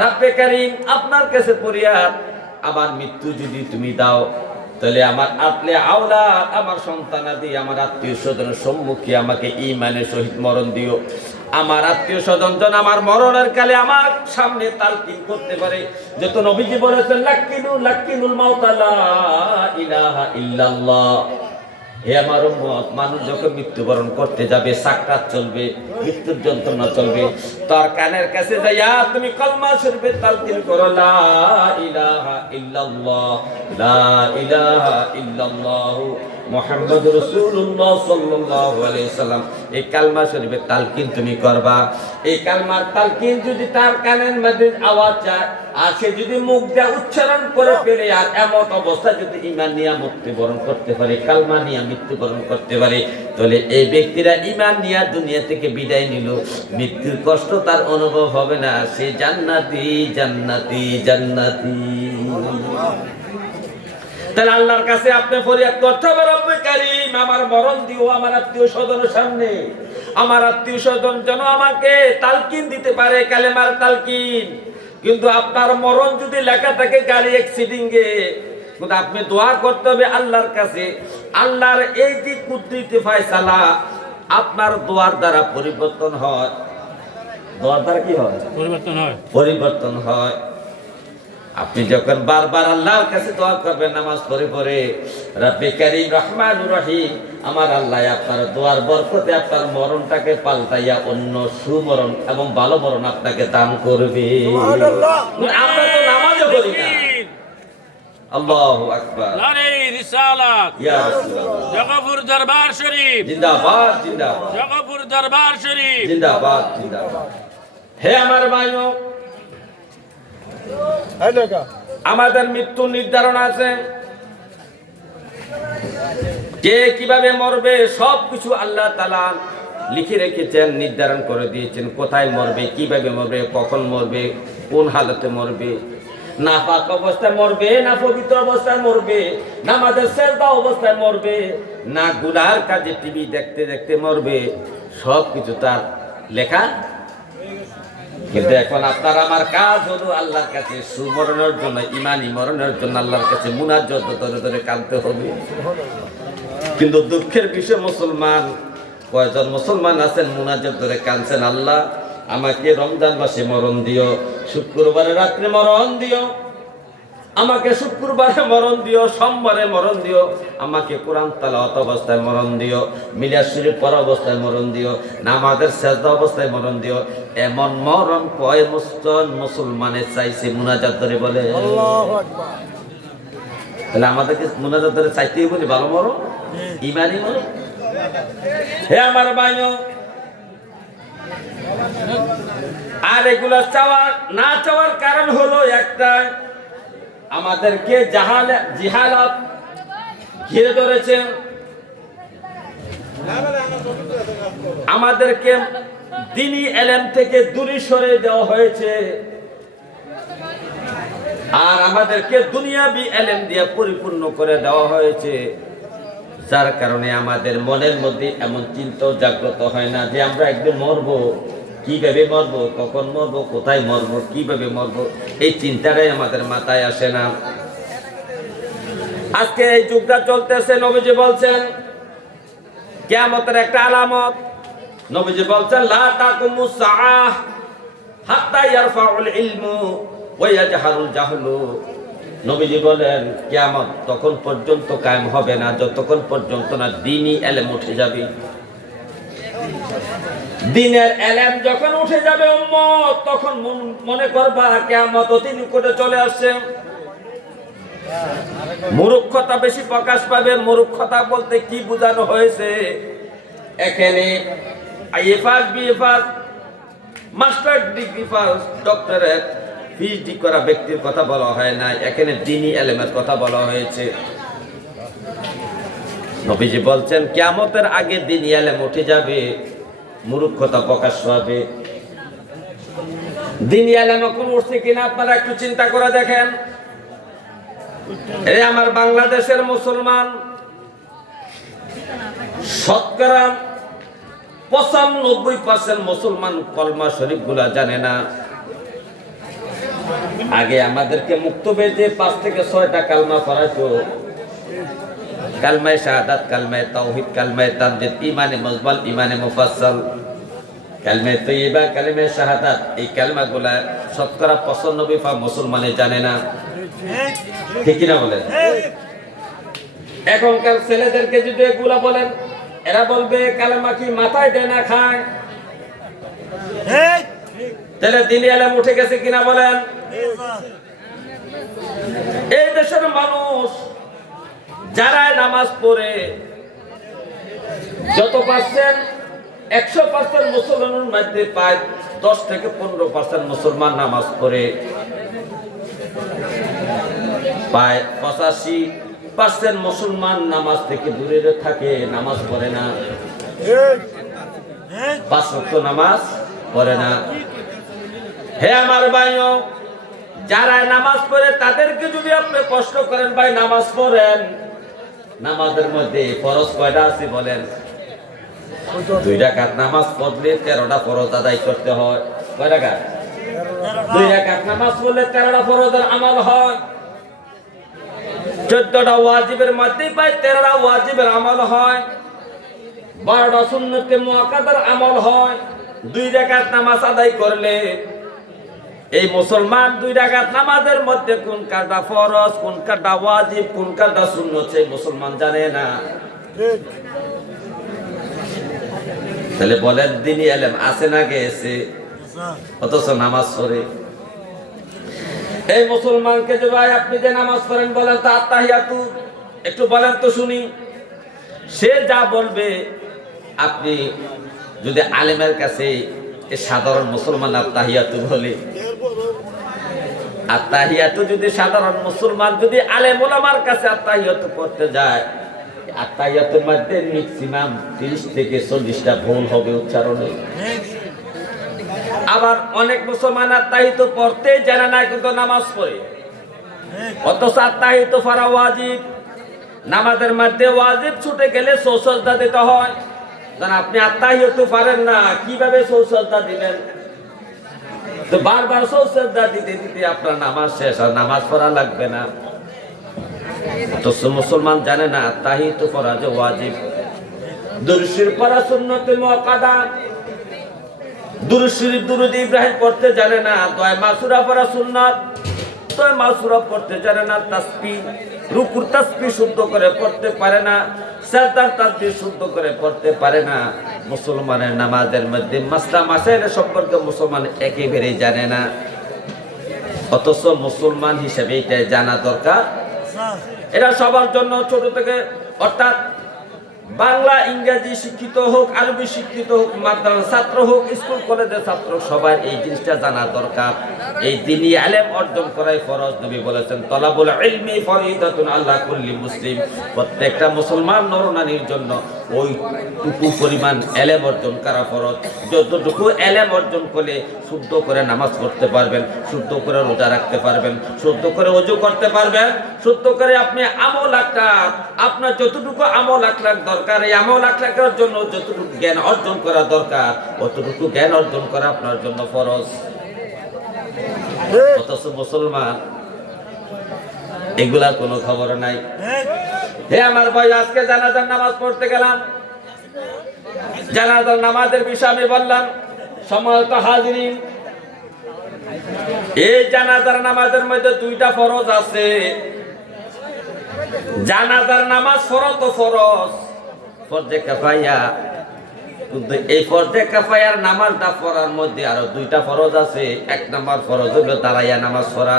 রাব্বে কারীম, আপনার কাছে ফরিয়াদ, আমার মৃত্যু যদি তুমি দাও, তাহলে আমার আপলে আওলা, আমার সন্তানাদি, আমার আত্মীয় স্বজনের সম্মুখে আমাকে ঈমানের সহিত মরণ দিও। আমার আত্মীয় স্বজন যেন আমার মরণের কালে আমার সামনে তালকিন করতে পারে। যত নবীজি বলেছেন লাক্কিনুল মাউতা লা ইলাহা ইল্লাল্লাহ। হে আমার উম্মত, মানুষ যখন মৃত্যুবরণ করতে যাবে, সাকরাত চলবে, মৃত্যুর যন্ত্রণা চলবে, তার কানের কাছে যাইয়া তুমি কলমা শরীফে তালকিন করো, লা ইলাহা ইল্লাল্লাহ, লা ইলাহা ইল্লাল্লাহ মুহাম্মাদুর রাসূলুল্লাহ সাল্লাল্লাহু আলাইহি সাল্লাম। এই কালমা শরীফের তালকিন তুমি করবা। এই কালমার তালকিন যদি তার কানের মধ্যে আওয়াজ যায়, আর সে যদি মুখ দিয়ে উচ্চারণ করে ফেলে, আর এমন অবস্থা যদি ঈমান নিয়ে মৃত্যুবরণ করতে পারে, কালমা নিয়ে মৃত্যুবরণ করতে পারে, তাহলে এই ব্যক্তিরা ঈমান নিয়ে দুনিয়া থেকে বিদায় নিল, মৃত্যুর কষ্ট তার অনুভব হবে না। সে জান্নাতি জান্নাতি জান্নাতি। তাহলে আল্লাহর কাছে আপনি ফরিয়াদ করতে হবে, রব্বে কারীম, আমার মরণ দিও আমার আত্মীয় স্বজনের সামনে। আমার আত্মীয় স্বজন যেন আমাকে তালকিন দিতে পারে, কালেমার তালকিন। কিন্তু আপনার মরণ যদি লেখা থাকে গাড়ি অ্যাক্সিডেন্টে, কিন্তু আপনি দোয়া করতে হবে আল্লাহর কাছে। আল্লাহর এই যে কুদরতি ফয়সালা, আপনার দোয়ার দ্বারা পরিবর্তন হয়। দোয়ার দ্বারা কি হয়? পরিবর্তন হয়। পরিবর্তন হয়। আপনি যখন বারবার আল্লাহর কাছে দোয়া করবেন, নামাজ পড়ে পড়ে, রব্বে কারীম রহমানুর রহিম, আমার আল্লাহ আপনার দোয়ার বরকতে আপনার মরণটাকে পাল্টাইয়া অন্য সুমরণ এবং ভালো মরণ আপনাকে দান করবে। আমরা তো নামাজও করি না। আল্লাহু আকবার, নারে রিসালাত, ইয়া রাসূলুল্লাহ, জগপুর দরবার শরীফ জিন্দাবাদ জিন্দাবাদ, জগপুর দরবার শরীফ জিন্দাবাদ জিন্দাবাদ। হে আমার ভাইও, আমাদের মৃত্যু নির্ধারণ আছে। কে কিভাবে মরবে সব কিছু আল্লাহ তাআলা লিখে রেখেছেন, নির্ধারণ করে দিয়েছেন। কোথায় মরবে, কিভাবে মরবে, কখন মরবে, কোন হালতে মরবে, না পাক অবস্থায় মরবে, না পবিত্র অবস্থায় মরবে, না আমাদের সেজদা অবস্থায় মরবে, না গুনার কাজে টিভি দেখতে দেখতে মরবে, সব কিছু তার লেখা। কিন্তু এখন আপনার আমার কাজ হলো আল্লাহর কাছে সুমরণের জন্য, ইমানি মরণের জন্য আল্লাহর কাছে মুনাজাত ধরে ধরে কাঁদতে হবে। কিন্তু দুঃখের বিষয় মুসলমান, কয়জন মুসলমান আছেন মুনাজাত ধরে কাঁদছেন, আল্লাহ আমাকে রমজান মাসে মরণ দিও, শুক্রবারে রাত্রে মরণ দিও, আমাকে শুক্রবারে মরণ দিও, সোমবারে মরণ দিও, আমাকে কোরআন তেলাওয়াত অবস্থায় মরণ দিও, মিলাদ শরীফ পড়া অবস্থায় মরণ দিও, নামাজের সেজদা অবস্থায় মরণ দিও। এমন মরণ কয় মুসলমানের চাইছে মুনাজাত ধরে বলে? আল্লাহু আকবার। তাহলে আমাদেরকে মুনাজাত ধরে চাইতেই বলি ভালো মরণ, ইমানি মরণ। হে আমার ভাইও, আর এগুলা চাওয়ার না চাওয়ার কারণ হলো একটা, আমাদেরকে জিহালাত ঘিরে ধরেছে, আমাদেরকে দ্বীনি ইলম থেকে দূরে সরে দেওয়া হয়েছে, আর আমাদেরকে দুনিয়াবি ইলম দিয়ে পরিপূর্ণ করে দেওয়া হয়েছে, যার কারণে আমাদের মনের মধ্যে এমন চিন্তা জাগ্রত হয় না যে আমরা একদিন মরবো, কিভাবে মরবো, কখন মরবো, কোথায় মরবো, কিভাবে মরবো, এই চিন্তাটাই আমাদের মাথায় আসে না। আজকে এই যুগটা চলতেছে, নবীজি বলছেন কিয়ামতের একটা আলামত। নবীজি বলছেন লা তাকুমুস সাআহ হাত্তা ইয়ারফাউল ইলমু ওয়া ইয়াজহারুল জাহলু। নবীজি বলেন কিয়ামত তখন পর্যন্ত কায়েম হবে না যতক্ষণ পর্যন্ত না দ্বীনি ইলম উঠে যাবে। দ্বীনের ইলম যখন উঠে যাবে উম্মত, তখন মনে করবা কিয়ামত অতি নিকটে চলে আসছে। মূর্খতা বেশি প্রকাশ পাবে। মূর্খতা বলতে কি বোঝানো হয়েছে? এখানে IFR BFR master degree pass doctorate PhD করা ব্যক্তির কথা বলা হয় না, এখানে দ্বীনি ইলমের কথা বলা হয়েছে। নবীজি বলছেন কিয়ামতের আগে দ্বীনি ইলম উঠে যাবে, মূর্খতা প্রকাশ পাবে। দ্বীনি ইলম এখন উঠছে কিনা আপনারা একটু চিন্তা করে দেখেন। এই আমার বাংলাদেশের মুসলমান শতকরা 95% মুসলমান কলমা শরীফ গুলা জানে না। আগে আমাদেরকে মুক্তবের যে 5 থেকে 6টা কালমা পড়াইতো, কালমায়ে শাহাদাত, কালমায়ে তাওহীদ, কালমায়ে তামজিদ, ঈমানে মুজমাল, ঈমানে মুফাসসাল, কালমায়ে তাইয়্যিবা, কালমায়ে শাহাদাত, এই কালমাগুলা শতকরা 95% মুসলমানে জানে না। ঠিক কিনা বলেন? এখনকার ছেলেদেরকে যদি এগুলা বলেন, এরা বলবে কালেমা কি মাথায় দেয় না খায়? তাহলে দ্বীনি ইলম উঠে গেছে কিনা বলেন? এই দেশের মানুষ যারা নামাজ পড়ে, যত পার্সেন্ট 100% মুসলমানের মধ্যে প্রায় 10 থেকে 15% মুসলমান নামাজ পড়ে, প্রায় 85% মুসলমান নামাজ থেকে দূরে থাকে, নামাজ পড়ে না, 5 ওয়াক্ত নামাজ পড়ে না। হে আমার ভাইও, যারা নামাজ পড়ে তাদেরকে যদি আপনি কষ্ট করেন, ভাই নামাজ পড়েন, নামাজের মধ্যে ফরজ কয়টা আছে বলেন? 2 রাকাত নামাজ পড়লে 13টা ফরজ আদায় করতে হয়। কয় রাকাত? 2 রাকাত নামাজ পড়লে 13টা ফরজের আমল হয়। 14টা ওয়াজিবের মধ্যে প্রায় 13টা ওয়াজিবের আমল হয়। 12টা সুন্নতে মুআক্কাদার আমল হয়। 2 রাকাত নামাজ আদায় করলে এই মুসলমান 2 রাকাত নামাজের মধ্যে কোন কাটা ফরজ, কোন কাটা ওয়াজিব, কোন কাটা সুন্নত সেই মুসলমান জানে না। তাহলে বলেন দ্বীনি ইলম আছে না গেছে? অথচ নামাজ পড়ে। এই মুসলমানকে যে ভাই আপনি যে নামাজ পড়েন বলেন তা আত্তাহিয়াতু, একটু বলেন তো শুনি। সে যা বলবে, আপনি যদি আলেমের কাছে সাধারণ মুসলমান আত্তাহিয়াতু বলে, আত্তাহিয়াতু যদি সাধারণ মুসলমান যদি আলেম ওলামার কাছে আত্তাহিয়াতু করতে যায়, আত্তাহিয়াতের মধ্যে ম্যাক্সিমাম 30 থেকে 40টা ভুল হবে উচ্চারণে। আবার অনেক মুসলমান আত্তাহিত পড়তে জানে না, কিন্তু নামাজ পড়ে। অথচ আত্তাহিত পড়া ওয়াজিব। নামাজের মধ্যে ওয়াজিব ছুটে গেলে সৌসজদা দিতে হয়। কারণ আপনি আত্তাহিত পারেন না, কিভাবে সৌসজদা দিবেন? তো বারবার সৌসজদা দিতে দিতে আপনার নামাজ শেষ, আর নামাজ পড়া লাগবে না। তো মুসলমান জানে না আত্তাহিত পড়া যে ওয়াজিব। দুরূদ শরীফ পড়া সুন্নতে মুআক্কাদা। দুরূদ শরীফ দুরূদ ইব্রাহিম পড়তে জানে না। দোয়া মাসুরা পড়া সুন্নাত। দোয়া মাসুরা পড়তে জানে না। তাসবিহ, রুকুর তাসবিহ শুদ্ধ করে পড়তে পারে না। সাজদার তাসবিহ শুদ্ধ করে পড়তে পারে না। মুসলমানের নামাজের মধ্যে মাসলা মাসাইল সম্পর্কে মুসলমান একেবারেই জানে না। অথচ মুসলমান হিসেবে এটা জানা দরকার। এটা সবার জন্য, ছোট থেকে, অর্থাৎ বাংলা ইংরেজি শিক্ষিত হোক, আরবি শিক্ষিত হোক, মাদ্রাসার ছাত্র হোক, স্কুল কলেজের ছাত্র, সবাই এই জিনিসটা জানা দরকার। এই দ্বীনি ইলম অর্জন করাই ফরজ। নবী বলেছেন তলাবুল ইলমি ফরিদাতুন আলা কুল্লি মুসলিম। প্রত্যেকটা মুসলমান নরনারীর জন্য ওইটুকু পরিমাণ ইলম অর্জন করা ফরজ। যতটুকু ইলম অর্জন করলে শুদ্ধ করে নামাজ পড়তে পারবেন, শুদ্ধ করে রোজা রাখতে পারবেন, শুদ্ধ করে ওযু করতে পারবেন, শুদ্ধ করে আপনি আমল আখলাক, আপনার যতটুকু আমল আখলাক দরকার, এই আমল আখলাকের জন্য যতটুকু জ্ঞান অর্জন করা দরকার, অতটুকু জ্ঞান অর্জন করা আপনার জন্য ফরজ। অথচ মুসলমান এগুলার কোনো খবর নাই। হে আমার ভাই, আজকে জানাজার নামাজ পড়তে গেলাম। জানাজার নামাজের বিষয়ে আমি বললাম, সম্মানিত হাজিরিন, এই জানাজার নামাজের মধ্যে 2টা ফরজ আছে। জানাজার নামাজ ফরজ তো ফরজ, ফরজে কিফায়া। কিন্তু এই ফরজে কিফায়ার নামাজটা পড়ার মধ্যে আরো 2টা ফরজ আছে। 1 নাম্বার ফরজ হলো দাঁড়াইয়া নামাজ পড়া।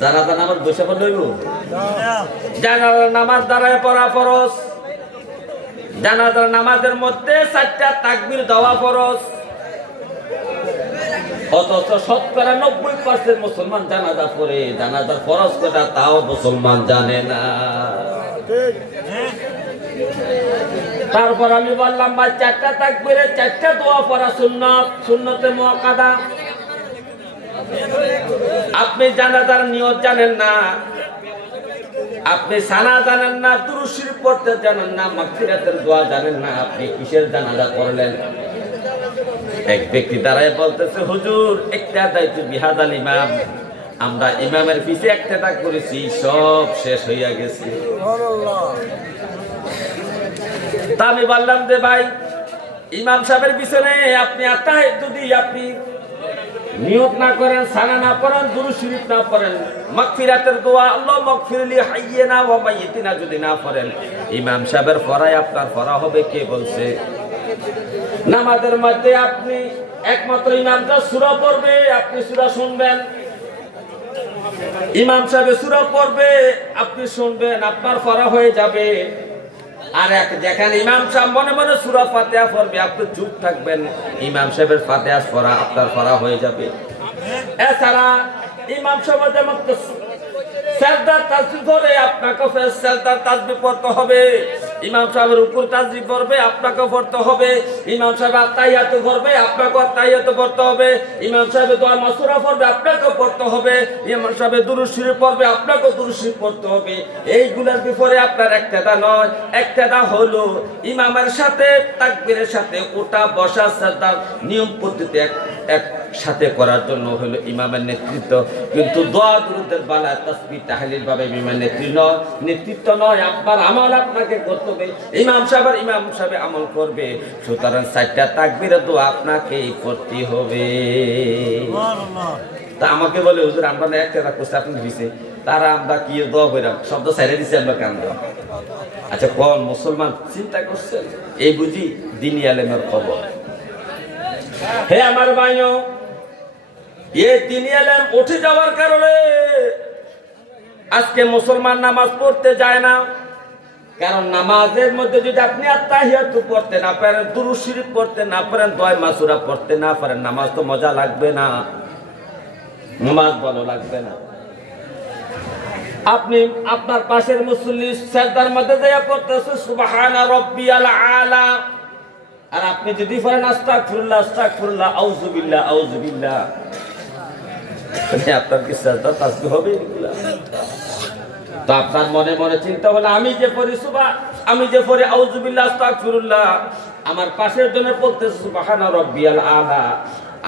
জানাজার নামাজ বসে পড়লে হইব? জানাজার নামাজ দাঁড়ায় পড়া ফরজ। জানাজার নামাজের মধ্যে 4টা তাকবীর দেওয়া ফরজ। অথচ 90% মুসলমান জানাজা পড়ে, জানাজার ফরজ কটা তাও মুসলমান জানে না। তারপর আমি বললাম ভাই, 4টা তাকবীরে 4টা দোয়া পড়া সুন্নাত, সুন্নতে মুআক্কাদা। আপনি জানাজার নিয়ত জানেন না, আপনি সানা জানেন না, দুরূদ শরীফ পড়তে জানেন না, মাগফিরাতের দোয়া জানেন না, আপনি কিসের জানাজা পড়লেন? এক ব্যক্তি দাঁড়ায় বলতেছে, হুজুর একটা দায়িত্ব বিহাদাল ইমাম, আমরা ইমামের পিছে একটা করেছি, সব শেষ হইয়া গেছে। তা আমি বললাম যে ভাই, ইমাম সাহেবের পিছনে আপনি যদি আপনি নিয়ত না করেন, সানা না পড়েন, দুরূদ শরীফ না পড়েন, মাগফিরাতের দোয়া আল্লাহ মাগফিরলি হাইয়িনা ওয়া মাইয়িতিনা যদি না পড়েন, ইমাম সাহেবের পড়ায় আপনার পড়া হবে কে বলছে? নামাজের মধ্যে আপনি একমাত্র ইমামটা সূরা পড়বে, আপনি সূরা শুনবেন। ইমাম সাহেব সূরা পড়বে, আপনি শুনবেন, আপনার পড়া হয়ে যাবে। আর যেখানে ইমাম সাহেব মনে মনে সূরা ফাতিহা পড়বে, আপনি চুপ থাকবেন, ইমাম সাহেবের ফাতিহা পড়া আপনার পড়া হয়ে যাবে। এছাড়া ইমাম সাহেব যেমন সাজদার তাসবিহ পড়ে, আপনাকে সাজদার তাসবিহ পড়তে হবে। ইমাম সাহেবের রুকুর তাসবিহ পড়বে, আপনাকে পড়তে হবে। ইমাম সাহেব আত্তাহিয়াত পড়বে, আপনাকে আত্তাহিয়াত পড়তে হবে। ইমাম সাহেব দোয়া মাসুরা পড়বে, আপনাকে পড়তে হবে। ইমাম সাহেব দুরূদ শরীফ পড়বে, আপনাকে দুরূদ শরীফ পড়তে হবে। এইগুলোর বিপরে আপনার একটাদা নয়, একটাদা হলো ইমামের সাথে তাকবীরের সাথে ওটা বসা সাজদার নিয়ম পদ্ধতি একসাথে করার জন্য হলো ইমামের নেতৃত্ব। কিন্তু দোয়া দুরূদের বালা তাসবিহ তাহলিল ভাবে ইমামের নেতৃত্ব নয়, আপনার আমল আপনাকে করতে হবে। ইমাম সাহেব আমল করবে। সুতরাং 4টা তাকবীরের দোয়া আপনাকেই পড়তে হবে। তা আমাকে বলে, হুজুর আমরা না একটা করছি, আপনি দিছে, তারা আমরা কি দোয়া কইরাম, শব্দ ছেড়ে দিছি আমরা কান্দ। আচ্ছা কোন মুসলমান চিন্তা করছেন? এই বুঝি দ্বীনি ইলমের খবর। হে আমার ভাইও, এই দ্বীনি ইলম উঠে যাওয়ার কারণে আজকে মুসলমান নামাজ পড়তে যায় না। কারণ নামাজের মধ্যে যদি আপনি আত্তাহিয়াত পড়তে না পারেন, দুরূদ শরীফ পড়তে না পারেন, দোয়া মাসুরা পড়তে না পারেন, নামাজ তো মজা লাগবে না, নামাজ ভালো লাগবে না। আপনি আপনার পাশের মুসল্লি সিজদার মধ্যে যাইয়া পড়তেছে সুবহানা রাব্বিয়াল আলা, আর আপনি যদি পড়েন আস্তাগফিরুল্লাহ আস্তাগফিরুল্লাহ আউযুবিল্লাহ আউযুবিল্লাহ, মানে আপনার কি সিজদা তাসবিহ হবে এগুলা? তো আপনার মনে মনে চিন্তা হলো আমি যে পড়ি আউযুবিল্লাহ আস্তাগফিরুল্লাহ, আমার পাশের জন্য পড়তেছে সুবহানা রাব্বিয়াল আলা,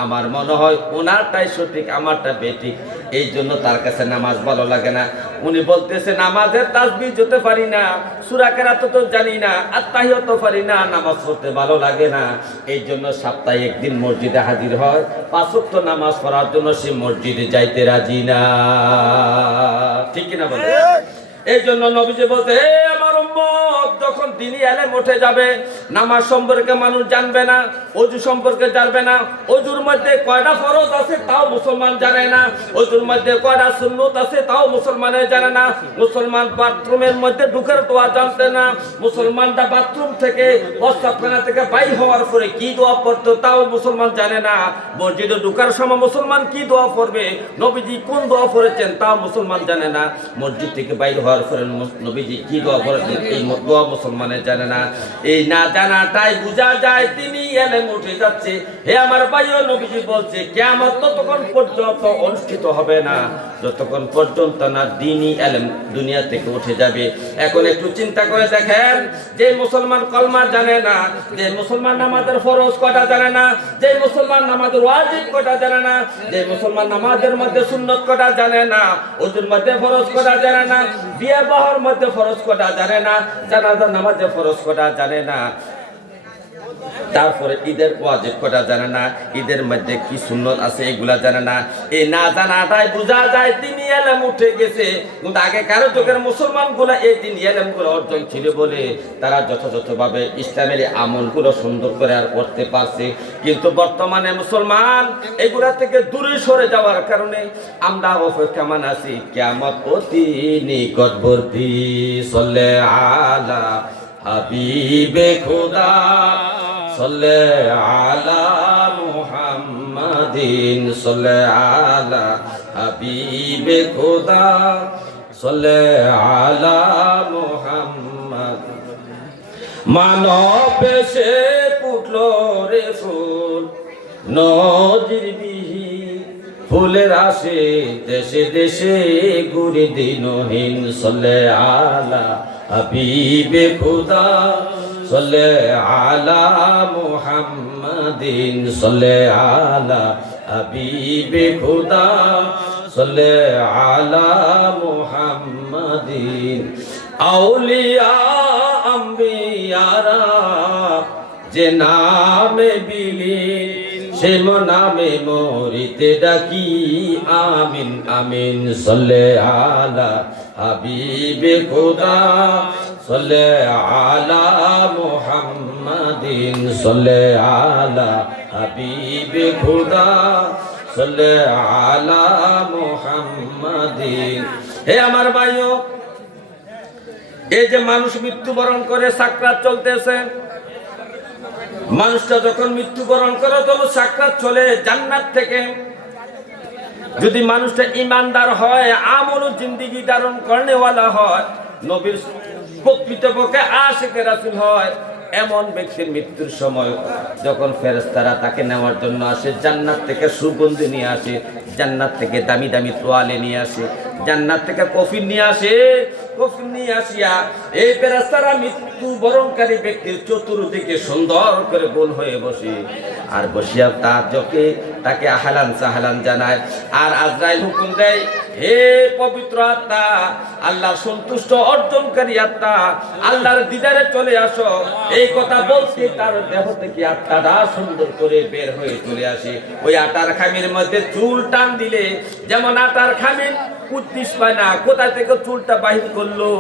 আমার মনে হয় ওনারটাই সঠিক আমারটা বেঠিক, এই জন্য তার কাছে নামাজ ভালো লাগে না। উনি বলতেছে নামাজের তাসবিহ জোতে পারি না, সূরা কেরাত তো জানি না, আত্তাহিয়াত পারি না, নামাজ পড়তে ভালো লাগে না, এই জন্য সপ্তাহে একদিন মসজিদে হাজির হয়, 5 ওয়াক্ত নামাজ পড়ার জন্য সে মসজিদে যাইতে রাজি না। ঠিক কিনা বলে? এই জন্য নবীজি বলতে হে আমার উম্মত, যখন দিনী ইলম উঠে যাবে, নামাজ সম্পর্কে মানুষ জানবে না, ওযু সম্পর্কে জানবে না, ওযুর মধ্যে কয়টা ফরজ আছে তাও মুসলমান জানে না, ওযুর মধ্যে কয়টা সুন্নত আছে তাও মুসলমানের জানে না, মুসলমান বাথরুমের মধ্যে ঢুকার দোয়া জানতে না, মুসলমানরা বাথরুম থেকে প্রস্রাবখানা থেকে বাইর হওয়ার পরে কি দোয়া পড়তো তাও মুসলমান জানে না, মসজিদে ঢুকার সময় মুসলমান কি দোয়া পড়বে, নবীজি কোন দোয়া পড়েছেন তাও মুসলমান জানে না, মসজিদ থেকে বাইর হওয়ার পরে নবীজি কি দোয়া পড়েছেন এই দোয়া মুসলমানের জানে না। এই না জানাটাই বোঝা যায় তিনি ইলম উঠে যাচ্ছে। হে আমার ভাইও, নবীজি বলছে কিয়ামত ততক্ষণ পর্যন্ত অনুষ্ঠিত হবে না যতক্ষণ পর্যন্ত না দ্বীনি ইলম দুনিয়া থেকে উঠে যাবে। এখন একটু চিন্তা করে দেখেন, যে মুসলমান কলমা জানে না, যে মুসলমান নামাজের ফরজ কয়টা জানে না, যে মুসলমান নামাজের ওয়াজিব কয়টা জানে না, যে মুসলমান নামাজের মধ্যে সুন্নত কয়টা জানে না, ওযুর মধ্যে ফরজ কয়টা জানে না, বিয়ে বাহর মধ্যে ফরজ কয়টা জানে না, জানাজার নামাজে ফরজ কয়টা জানে না, তারপরে ঈদের ওয়াজিব কয়টা জানে না, ঈদের মধ্যে কি সুন্নত আছে এগুলা জানে না। এই না জানাটাই বোঝা যায় তিনি ইলম উঠে গেছে। কিন্তু আগে কারো যুগের মুসলমানগুলো এই দিন ইলমগুলো অর্জন ছিল বলে তারা যথাযথভাবে ইসলামের আমলগুলো সুন্দর করে আর করতে পারছে। কিন্তু বর্তমানে মুসলমান এগুলা থেকে দূরে সরে যাওয়ার কারণে আমরা অপেক্ষমান আছি কিয়ামত অতি নিকটবর্তী। সাল্লে আলা হাবিবে খোদা, সাল্লে আলা মুহাম্মাদিন, সাল্লে আলা হাবিবে খোদা, সাল্লে আলা মুহাম্মাদ। মানব সে ফুটলো রে ফুল, নজির বিহীন ফুলের আসে দেশে দেশে ঘুরে দিনহীন। সাল্লে আলা হাবিবে খোদা, সাল্লে আলা মুহাম্মাদিন, সাল্লে আলা হাবিবে খোদা, সাল্লে আলা মুহাম্মাদিন। আউলিয়া আম্বিয়ারা যে নামে বিলীন, সে নামে মরিতে ডাকি আমিন আমিন। সাল্লে আলা হাবিবে খোদা, সাল্লে আলা মুহাম্মাদিন, সাল্লে আলা হাবিবে খোদা, সাল্লে আলা মুহাম্মাদিন। হে আমার ভাইও, এই যে মানুষ মৃত্যুবরণ করে সাকরাত চলতেছে, মানুষটা যখন মৃত্যুবরণ করে তখন সাকরাত চলে জান্নাত থেকে। যদি মানুষটা ইমানদার হয়, আমল ও জিন্দেগি ধারণ করেওয়ালা হয়, নবীর প্রকৃতপক্ষে আশিকে রাসূল হয়, এমন ব্যক্তির মৃত্যুর সময় যখন ফেরেশতারা তাকে নেওয়ার জন্য আসে, জান্নাত থেকে সুগন্ধি নিয়ে আসে, জান্নাত থেকে দামি দামি তোয়ালে নিয়ে আসে, জান্নাত থেকে কফিন নিয়ে আসে, কফিন নিয়ে আসিয়া এই ফেরেশতারা মৃত্যু বরণকারী ব্যক্তির চতুর্দিকে সুন্দর করে গোল হয়ে বসে, আর বসিয়া তাকে আহলান সাহলান জানায়। আর আজরাইল হুকুম দেয়, হে পবিত্র আত্মা, আল্লাহর সন্তুষ্ট অর্জনকারী আত্মা, আল্লাহর দিদারে চলে আসো। এই কথা বলতে তার দেহ থেকে আত্মাটা সুন্দর করে বের হয়ে চলে আসে। ওই আটার খামির মধ্যে চুল টান দিলে যেমন আটার খামির উদ্দিশ পায় না, কোথা থেকে চুলটা বাহির করলো,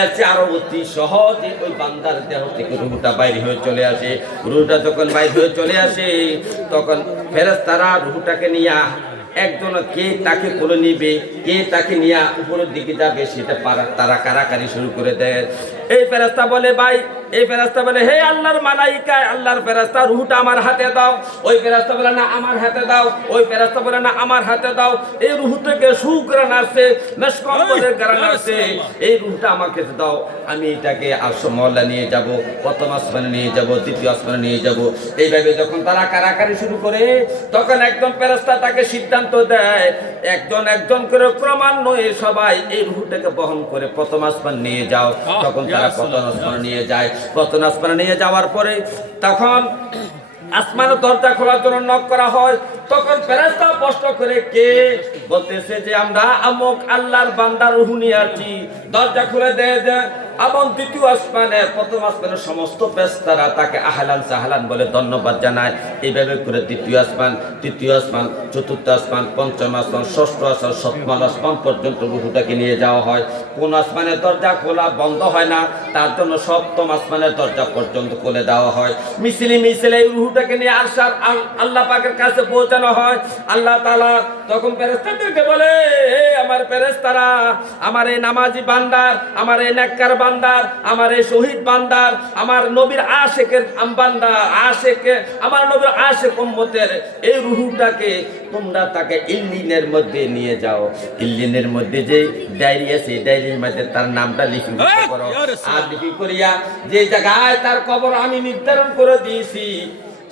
এর চেয়ে আরো অতি সহজে ওই বান্দার দেহ থেকে রুহটা বাইরে হয়ে চলে আসে। রুহটা যখন বাইরে হয়ে চলে আসে, তখন ফেরেশতারা রুহটাকে নিয়ে একজন কে তাকে কোলে নিবে, কে তাকে নিয়ে উপরের দিকে যাবে, সেটা তারা কারাকারি শুরু করে দেয়। এই ফেরেশতা বলে, ভাই এই ফেরেশতা বলে হে আল্লাহর মালাইকা, আল্লাহর ফেরেশতা রূহটা আমার হাতে দাও। ওই ফেরেশতা বলে না আমার হাতে দাও। ওই ফেরেশতা বলে না আমার হাতে দাও। এই রূহ থেকে সুঘ্রাণ আসছে, মেশকম্বরের ঘ্রাণ আসছে, এই রূহটা আমাকে দাও। আমি এটাকে আসমানে নিয়ে যাব, প্রথম আসমানে নিয়ে যাব, দ্বিতীয় আসমানে নিয়ে যাব। এইভাবে যখন তারা কারাকারি শুরু করে, তখন একজন ফেরেশতা তাকে সিদ্ধান্ত দেয়, একজন একজন করে ক্রমান্বয়ে সবাই এই রূহটাকে বহন করে প্রথম আসমান নিয়ে যাও। তখন তারা প্রথম আসমানে নিয়ে যায়। প্রথম আসমানে নিয়ে যাওয়ার পরে তখন আসমানের দরজা খোলার জন্য নক করা হয়। তখন ফেরেশতা প্রশ্ন করে, কে? বলতেছে যে আমরা আমক আল্লাহর বান্দার রূহ নিয়ে আছি, দরজা খুলে দেয় যে। এবং দ্বিতীয় আসমানে প্রথম আসমানের সমস্ত ফেরেশতারা তাকে আহলান সাহলান বলে ধন্যবাদ জানায়। এইভাবে করে দ্বিতীয় আসমান, তৃতীয় আসমান, চতুর্থ আসমান, পঞ্চম আসমান, ষষ্ঠ আসমান, সপ্তম আসমান পর্যন্ত রূহটাকে নিয়ে যাওয়া হয়। কোন আসমানের দরজা খোলা বন্ধ হয় না, তার জন্য সপ্তম আসমানের দরজা পর্যন্ত খুলে দেওয়া হয়। মিছিলে মিছিলে এই রূহটাকে নিয়ে আরশার আল্লাহ পাকের কাছে পৌঁছানো হয়। আল্লাহ তাআলা তখন ফেরেশতাদেরকে বলে, হে আমার ফেরেশতারা, আমার এই নামাজি বান্দার, আমার এই নেককার বান্দার, আমার এই শহীদ বান্দার, আমার নবীর আশিকের বান্দা, আশিকে আমার নবীর আশিক উম্মতের এই রূহটাকে তোমরা তাকে ইল্লিনের মধ্যে নিয়ে যাও। ইল্লিনের মধ্যে যে ডায়েরি আছে, ডায়েরির মধ্যে তার নামটা লিখে করো। আর লিখি করিয়া যে জায়গায় তার কবর আমি নির্ধারণ করে দিয়েছি,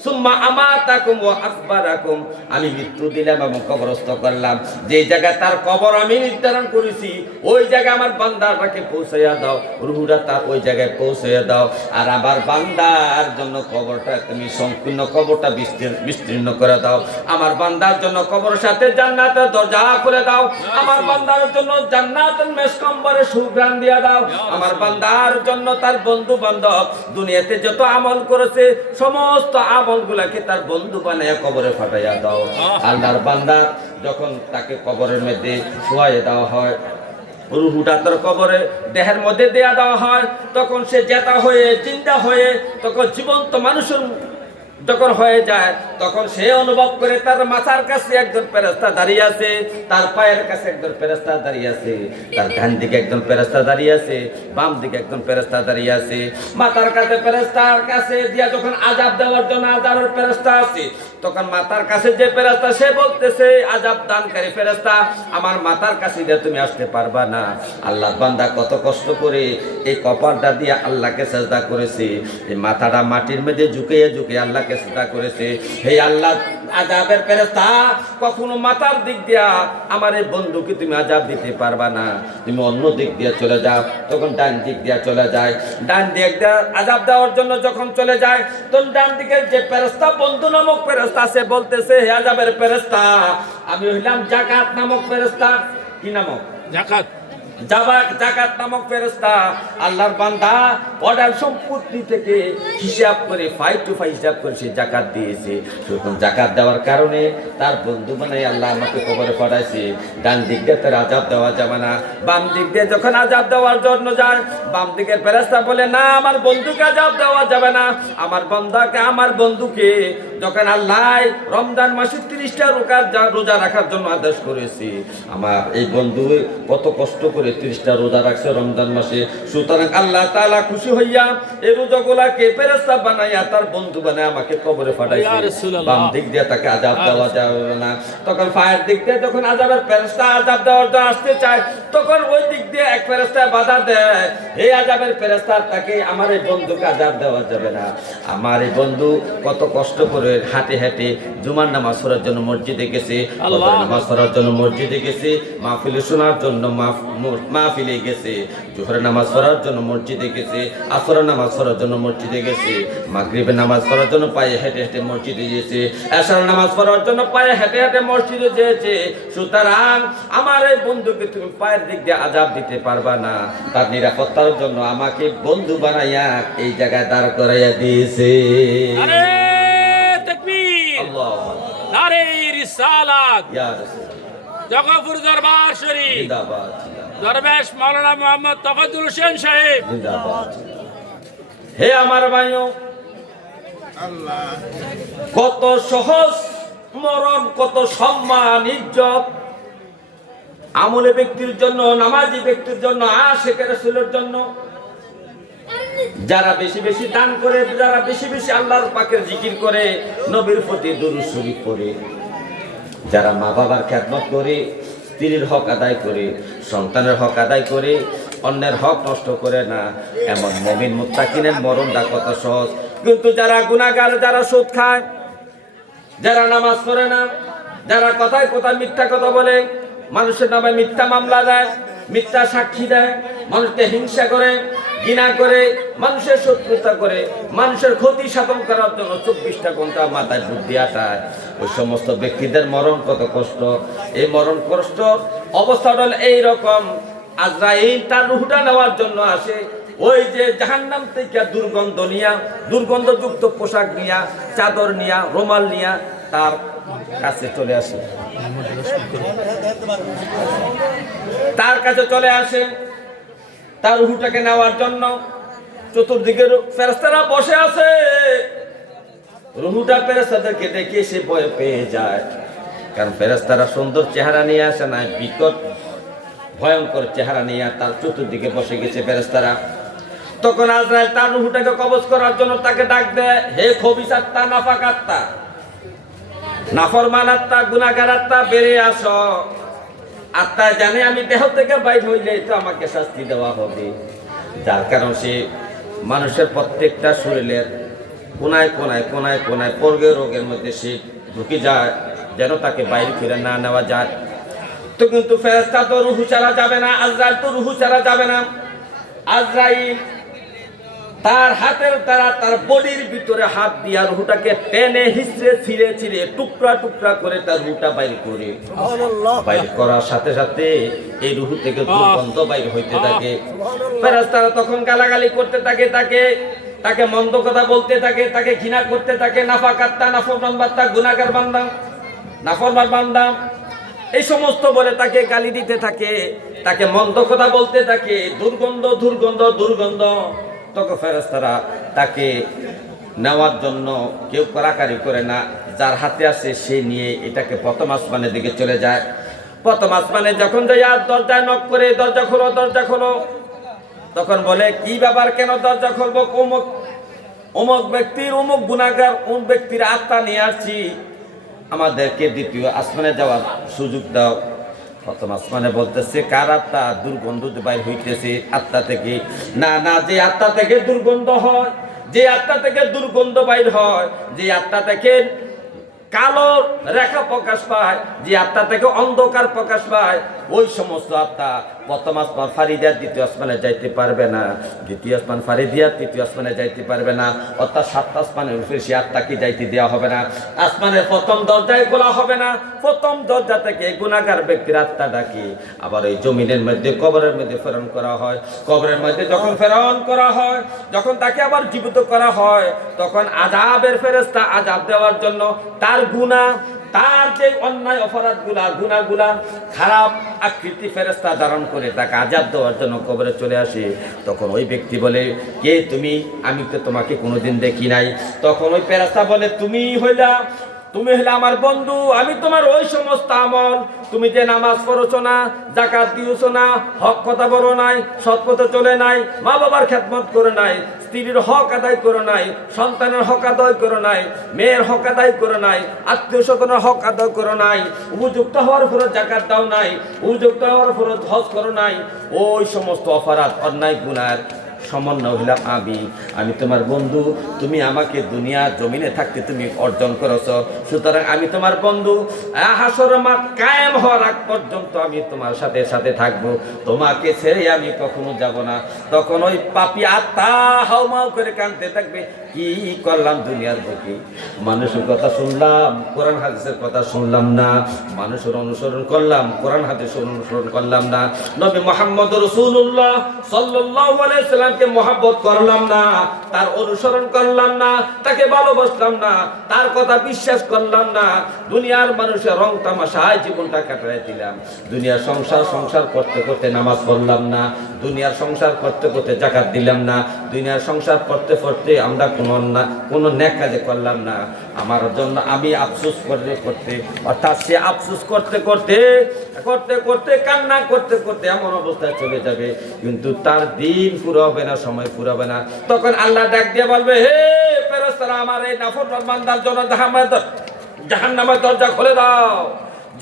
সুম্মা আমাতাকুম ওয়া আকবারাকুম, আমি মৃত্যু দিলাম এবং কবরস্থ করলাম। যে জায়গায় তার কবর আমি নির্ধারণ করেছি, ওই জায়গায় আমার বান্দাটাকে পৌঁছাইয়া দাও, রূহটা তার ওই জায়গায় পৌঁছাইয়া দাও। আর আমার বান্দার জন্য কবরটা তুমি সম্পূর্ণ কবরটা বিস্তীর্ণ করে দাও। আমার বান্দার জন্য কবরের সাথে জান্নাতের দরজা খুলে দাও। আমার বান্দার জন্য জান্নাতুল মেশকম্বরে সুঘ্রাণ দিয়া দাও। আমার বান্দার জন্য তার বন্ধু বান্ধব দুনিয়াতে যত আমল করেছে সমস্ত আমলগুলাকে তার বন্ধু বানাইয়া কবরে ফাটাইয়া দাও। আল্লাহর বান্দা যখন তাকে কবরের মধ্যে শোয়াইয়া দেওয়া হয়, রূহটা তার কবরে দেহের মধ্যে দেয়া দেওয়া হয়, তখন সে জেতা হয়ে জিন্দা হয়ে তখন জীবন্ত মানুষের যখন হয়ে যায়, তখন সে অনুভব করে তার মাথার কাছে একজন ফেরেশতা দাঁড়িয়ে আছে, তার পায়ের কাছে একজন ফেরেশতা দাঁড়িয়ে আছে, তার ডান দিকে একজন ফেরেশতা দাঁড়িয়ে আছে, বাম দিকে একজন ফেরেশতা দাঁড়িয়ে আছে। মাথার কাছে ফেরেশতার কাছে দিয়া যখন আযাব দেওয়ার জন্য আযাবের ফেরেশতা আছে, তখন মাথার কাছে যে ফেরেশতা সে বলতেছে, আযাব দানকারী ফেরেশতা, আমার মাথার কাছে দিয়ে তুমি আসতে পারবা না। আল্লাহ বান্দা কত কষ্ট করে এই কপালটা দিয়ে আল্লাহকে সেজদা করেছে, এই মাথাটা মাটির মধ্যে ঝুঁকিয়ে ঝুঁকিয়ে আল্লাহকে সেজদা করেছে। হে আল্লাহ, আযাবের ফেরেশতা, কখনো মাথার দিক দিয়া আমার এই বন্ধুকে তুমি আযাব দিতে পারবা না, তুমি অন্য দিক দিয়ে চলে যাও। তখন ডান দিক দিয়ে চলে যায়। ডান দিক দিয়ে আযাব দেওয়ার জন্য যখন চলে যায়, তখন ডান দিকের যে ফেরেশতা বন্ধু নামক ফেরেশতা সে বলতেছে, হে আযাবের ফেরেশতা, আমি হইলাম জাকাত নামক ফেরেশতা। কি নামক? জাকাত। জাকাত নামক ফেরেশতা। আল্লাহর বান্দা অর্ডার সম্পত্তি থেকে হিসাব করে ফাই টু ফাই হিসাব করে সে জাকাত দিয়েছে। তখন জাকাত দেওয়ার কারণে তার বন্ধু বানাই আল্লাহ আমাকে কবরে পাঠাইছে। ডান দিক দিয়ে তার আযাব দেওয়া যাবে না, বাম দিক দিয়ে যখন আযাব দেওয়ার জন্য যায়, বাম দিকের ফেরেশতা বলে, না, আমার বন্ধুকে আযাব দেওয়া যাবে না। আমার বান্দাকে, আমার বন্ধুকে যখন আল্লাহ রমজান মাসে 30টা রোজা রাখার জন্য আদেশ করেছে, আমার এই বন্ধু কত কষ্ট করে 30টা রোজা রাখছে রমজান মাসে, সুতরাং আল্লাহ তাআলা খুশি হইয়া এই রোজাগুলাকে ফেরেশতা বানাইয়া তার বন্ধু বানায় আমাকে কবরে পাঠাইছে। বাম দিক দিয়ে তাকে আযাব দেওয়া যাবে না। তখন ফায়ের দিক দিয়ে যখন আযাবের ফেরেশতা আযাব দেওয়ার জন্য আসতে চায়, তখন ওই দিক দিয়ে এক ফেরেশতা বাধা দেয়, এই আযাবের ফেরেশতা, তাকে আমার এই বন্ধুকে আযাব দেওয়া যাবে না। আমার এই বন্ধু কত কষ্ট করে হাঁটে হাঁটে জুমার নামাজ পড়ার জন্য মসজিদে গেছে, নামাজ পড়ার জন্য মসজিদে গেছে, মাহফিলে শোনার জন্য মাহফিলে গেছে, জোহরের নামাজ পড়ার জন্য মসজিদে গেছে, আসরের নামাজ পড়ার জন্য মসজিদে গেছে, মাগরিবের নামাজ পড়ার জন্য পায়ে হেঁটে হেঁটে মসজিদে গিয়েছে, এশার নামাজ পড়ার জন্য পায়ে হেঁটে হেঁটে মসজিদে গিয়েছে। সুতরাং আমার এই বন্ধুকে তুমি পায়ের দিক দিয়ে আযাব দিতে পারবা না, তার নিরাপত্তার জন্য আমাকে বন্ধু বানাইয়া এই জায়গায় দাঁড় করাইয়া দিয়েছে। আরে তাকবীর, আল্লাহু আকবার, নারে রিসালাত, ইয়া রাসূল, জগৎপুর দরবার শরীফ, জিন্দাবাদ, দরবেশ মাওলানা মোহাম্মদ তফাজ্জল হোসেন সাহেব, জিন্দাবাদ। হে আমার ভাইও, কত সহজ মরণ, কত সম্মান, ইজ্জত আমলে ব্যক্তির জন্য, নামাজি ব্যক্তির জন্য, আশিকের রাসূলের জন্য। যারা বেশি বেশি দান করে, যারা বেশি বেশি আল্লাহর পাকের জিকির করে, নবীর প্রতি দুরূদ শরীফ পড়ে, যারা মা বাবার খেদমত করে, স্ত্রীর হক আদায় করে, সন্তানের হক আদায় করে, অন্যের হক নষ্ট করে না, এমন মুমিন মুত্তাকিনের মরণটা কত সহজ। কিন্তু যারা গুনাহগার, যারা সুদ খায়, যারা নামাজ পড়ে না, যারা কথায় কথায় মিথ্যা কথা বলে, মানুষের নামে মিথ্যা মামলা দেয়, মিথ্যা সাক্ষী দেয়, মানুষকে হিংসা করে, ঘৃণা করে, মানুষের শত্রুতা করে, মানুষের ক্ষতি সাধন করার জন্য 24টা ঘন্টা মাথায় বুদ্ধি আটায়, ওই সমস্ত ব্যক্তিদের মরণ কত কষ্ট। এই মরণ কষ্ট অবস্থাটা হল এইরকম, আজরাইল তার রূহটা নেওয়ার জন্য আসে, ওই যে জাহান্নাম থেকে দুর্গন্ধ নিয়া, দুর্গন্ধযুক্ত পোশাক নিয়া, চাদর নিয়া, রুমাল নিয়া তার কাছে চলে আসে, তার কাছে চলে আসে তার রূহটাকে নেওয়ার জন্য। চতুর্দিকে ফেরেশতারা বসে আছে, রূহটা ফেরেশতাদেরকে দেখে সে ভয় পেয়ে যায়, কারণ ফেরেশতারা সুন্দর চেহারা নিয়ে আসে না, বিকট ভয়ঙ্কর চেহারা নিয়ে তার চতুর্দিকে বসে গেছে ফেরেশতারা। তখন আজরাইল তার রূহটাকে কবজ করার জন্য তাকে ডাক দেয়, হে খবিস আত্মা, নাফাক আত্মা, নাফরমান আত্মা, গুনাহগার আত্মা, বেরিয়ে আসো। আত্মা জানে আমি দেহ থেকে বাইর হইলে তো আমাকে শাস্তি দেওয়া হবে, যার কারণ সে মানুষের প্রত্যেকটা শরীরের কোনায় কোনায় কোনায় কোনায় পর্গে রোগের মধ্যে সে ঢুকে যায়, যেন তাকে বাইরে ফিরে না নেওয়া যায়। তো কিন্তু ফেরেশতা তো রূহ ছাড়া যাবে না, আজরাইল তো রূহ ছাড়া যাবে না। আজরাইল তার হাতের দ্বারা তার বডির ভিতরে হাত দিয়া রূহটাকে টেনে হিচড়ে ছিঁড়ে ছিঁড়ে টুকরা টুকরা করে তার রূহটা বাইর করে, বাইর করার সাথে সাথে এই রূহ থেকে দুর্গন্ধ বাইর হইতে থাকে। ফেরেশতারা তখন গালাগালি করতে থাকে, তাকে মন্দ কথা বলতে থাকে, তাকে ঘৃণা করতে থাকে, নাফাকাত্তা, নাফরমান বান্দা, গুনাহগার বান্দা, নাফরমান বান্দা, এই সমস্ত বলে তাকে গালি দিতে থাকে, তাকে মন্দ কথা বলতে থাকে, দুর্গন্ধ দুর্গন্ধ দুর্গন্ধ। তখন ফেরেশতারা তাকে নেওয়ার জন্য কেউ কড়াকাড়ি করে না, যার হাতে আছে সে নিয়ে এটাকে প্রথম আসমানের দিকে চলে যায়। প্রথম আসমানে যখন যাই আর দরজায় নক করে, দরজা খোলো, দরজা খোলো, তখন বলে কি ব্যাপার, কেন দরজা খুলবো, অমুক ব্যক্তির, অমুক গুনাহগার, অমুক ব্যক্তির আত্মা নিয়ে আসছি, আমাদেরকে দ্বিতীয় আসমানে যাওয়ার সুযোগ দাও। প্রথম আসমানে বলতেছে কার আত্মা, দুর্গন্ধ বাইর হইতেছে আত্মা থেকে। না না, যে আত্মা থেকে দুর্গন্ধ হয়, যে আত্মা থেকে দুর্গন্ধ বাইর হয়, যে আত্মা থেকে কালো রেখা প্রকাশ পায়, যে আত্মা থেকে অন্ধকার প্রকাশ পায়, ওই সমস্ত আত্মা প্রথম আসমান ফাড়ি দিয়া দ্বিতীয় আসমানে যাইতে পারবে না, দ্বিতীয় আসমান ফাড়ি দিয়া তৃতীয় আসমানে যাইতে পারবে না, অর্থাৎ 7টা আসমানের উপরে সে আত্মাকে যাইতে দেওয়া হবে না। আসমানের প্রথম দরজায় খোলা হবে না, প্রথম দরজা থেকে গুনাহগার ব্যক্তির আত্মা ডাকি আবার এই জমিনের মধ্যে, কবরের মধ্যে প্রেরণ করা হয়। কবরের মধ্যে যখন প্রেরণ করা হয়, যখন তাকে আবার জীবিত করা হয়, তখন আযাবের ফেরেশতা আযাব দেওয়ার জন্য তার গুনাহ, তার যে অন্যায় অপরাধগুলা, গুনাহগুলা, খারাপ আকৃতি ফেরেশতা ধারণ করে তাকে আযাব দেওয়ার জন্য কবরে চলে আসে। তখন ওই ব্যক্তি বলে, কে তুমি? আমি তো তোমাকে কোনোদিন দেখি নাই। তখন ওই ফেরেশতা বলে, তুমি হইলে আমার বন্ধু, আমি তোমার ওই সমস্ত আমল, তুমি যে নামাজ পড়ছো না, যাকাত দিওছো না, হক কথা বলো নাই, সৎ পথে চলে নাই, মা বাবার খেদমত করে নাই, স্ত্রীর হক আদায় করে নাই, সন্তানের হক আদায় করে নাই, মেয়ের হক আদায় করে নাই, আত্মীয় স্বজনের হক আদায় করে নাই, উপযুক্ত হওয়ার ফরজ যাকাত দাও নাই, উপযুক্ত হওয়ার ফরজ হজ করো নাই, ওই সমস্ত অপরাধ অন্যায় গুনাহ সমন্বয় হইলাম আমি তোমার বন্ধু, তুমি আমাকে দুনিয়া জমিনে থাকতে তুমি অর্জন করেছ, সুতরাং আমি তোমার বন্ধু, হাসর মাঠ কায়েম হওয়ার আগ পর্যন্ত আমি তোমার সাথে সাথে থাকবো, তোমাকে ছেড়ে আমি কখনো যাব না। তখন ওই পাপী আত্মা হাউমাউ করে কাঁদতে থাকবে, কি করলাম দুনিয়ার বুকে, মানুষের কথা শুনলাম, কোরআন হাদিসের কথা শুনলাম না, মানুষের অনুসরণ করলাম, কোরআন হাদিসের অনুসরণ করলাম না, নবী মুহাম্মদ রাসূলুল্লাহ সাল্লাল্লাহু আলাইহি সাল্লামকে মহব্বত করলাম না, তার অনুসরণ করলাম না, তাকে ভালোবাসলাম না, তার কথা বিশ্বাস করলাম না, দুনিয়ার মানুষের রং তামাশায় জীবনটা কাটাই দিলাম, দুনিয়ার সংসার করতে করতে নামাজ পড়লাম না, দুনিয়ার সংসার করতে করতে জাকাত দিলাম না, দুনিয়ার সংসার করতে করতে আমরা কোনো নেক কাজে করলাম না, আমার জন্য আমি আফসোস করতে করতে, অর্থাৎ সে আফসোস করতে করতে করতে করতে কান্না করতে করতে এমন অবস্থায় চলে যাবে, কিন্তু তার দিন পুরো হবে না, সময় পুরো হবে না। তখন আল্লাহ ডাক দিয়ে বলবে, হে ফেরেশতারা, আমার এই নাফরমান বান্দার জন্য জাহান্নামের দরজা খুলে দাও,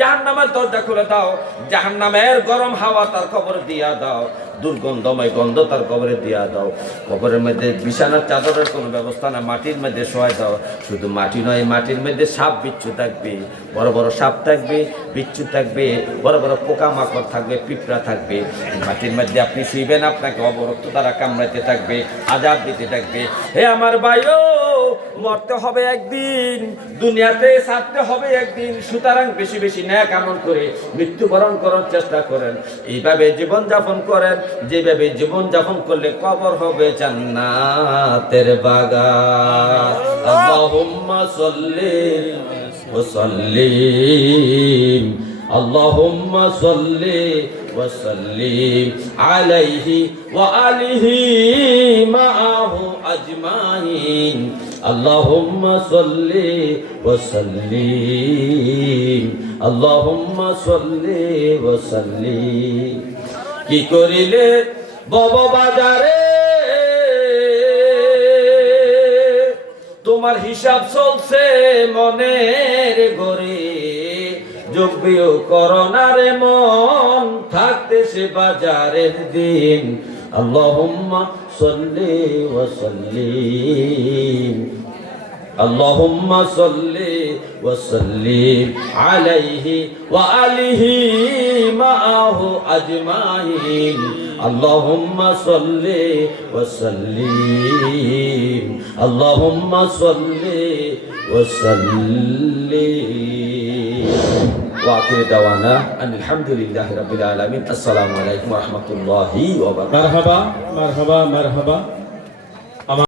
জাহান্নামের দরজা খুলে দাও, জাহান্নামের গরম হাওয়া তার কবরে দিয়া দাও, দুর্গন্ধময় গন্ধ তার কবরে দিয়া দাও, কবরের মধ্যে বিছানার চাদরের কোনো ব্যবস্থা না, মাটির মধ্যে শোয়া দাও। শুধু মাটি নয়, মাটির মধ্যে সাপ বিচ্ছু থাকবে, বড় বড় সাপ থাকবে, বিচ্ছু থাকবে, বড় বড় পোকামাকড় থাকবে, পিঁপড়া থাকবে। মাটির মধ্যে আপনি শুইবেন, আপনাকে অবরক্ত দ্বারা কামড়াইতে থাকবে, আজাব দিতে থাকবে। হে আমার ভাইও, মরতে হবে একদিন, দুনিয়াতে ছাড়তে হবে একদিন, সুতরাং বেশি বেশি নেক আমল করে মৃত্যুবরণ করার চেষ্টা করেন। এইভাবে জীবন যাপন করেন, যেভাবে জীবন যাপন করলে কবর হবে জান্নাতের বাগান। আল্লাহুম্মা সাল্লি ওয়া সাল্লিম, আল্লাহুম্মা সাল্লি ওয়া সাল্লিম আলাইহি ওয়া আলিহি মাআহু আজমাইন। আল্লাহুম্মা সাল্লি ওয়া সাল্লিম, আল্লাহুম্মা সাল্লি ওয়া সাল্লিম। কি করিলে বব বাজারে তোমার হিসাব চলছে মনের ঘরে, যোগ্য করোনার মন থাকতে সে বাজারের দিন। আল্লাহুম্মা সাল্লি ওয়া সাল্লিম, আল্লাহুম্মা সাল্লি ওয়া সাল্লিম আলাইহি ওয়া আলিহি মাআহু আজমাইন। আল্লাহুম্মা সাল্লি ওয়া সাল্লিম, আল্লাহুম্মা সাল্লি ওয়া সাল্লিম। ওয়া আখিরু দাওয়ানা আলহামদুলিল্লাহি রাব্বিল আলামিন। আসসালামু আলাইকুম ওয়া রাহমাতুল্লাহি ওয়া বারাকাতুহু। মারহাবা মারহাবা মারহাবা।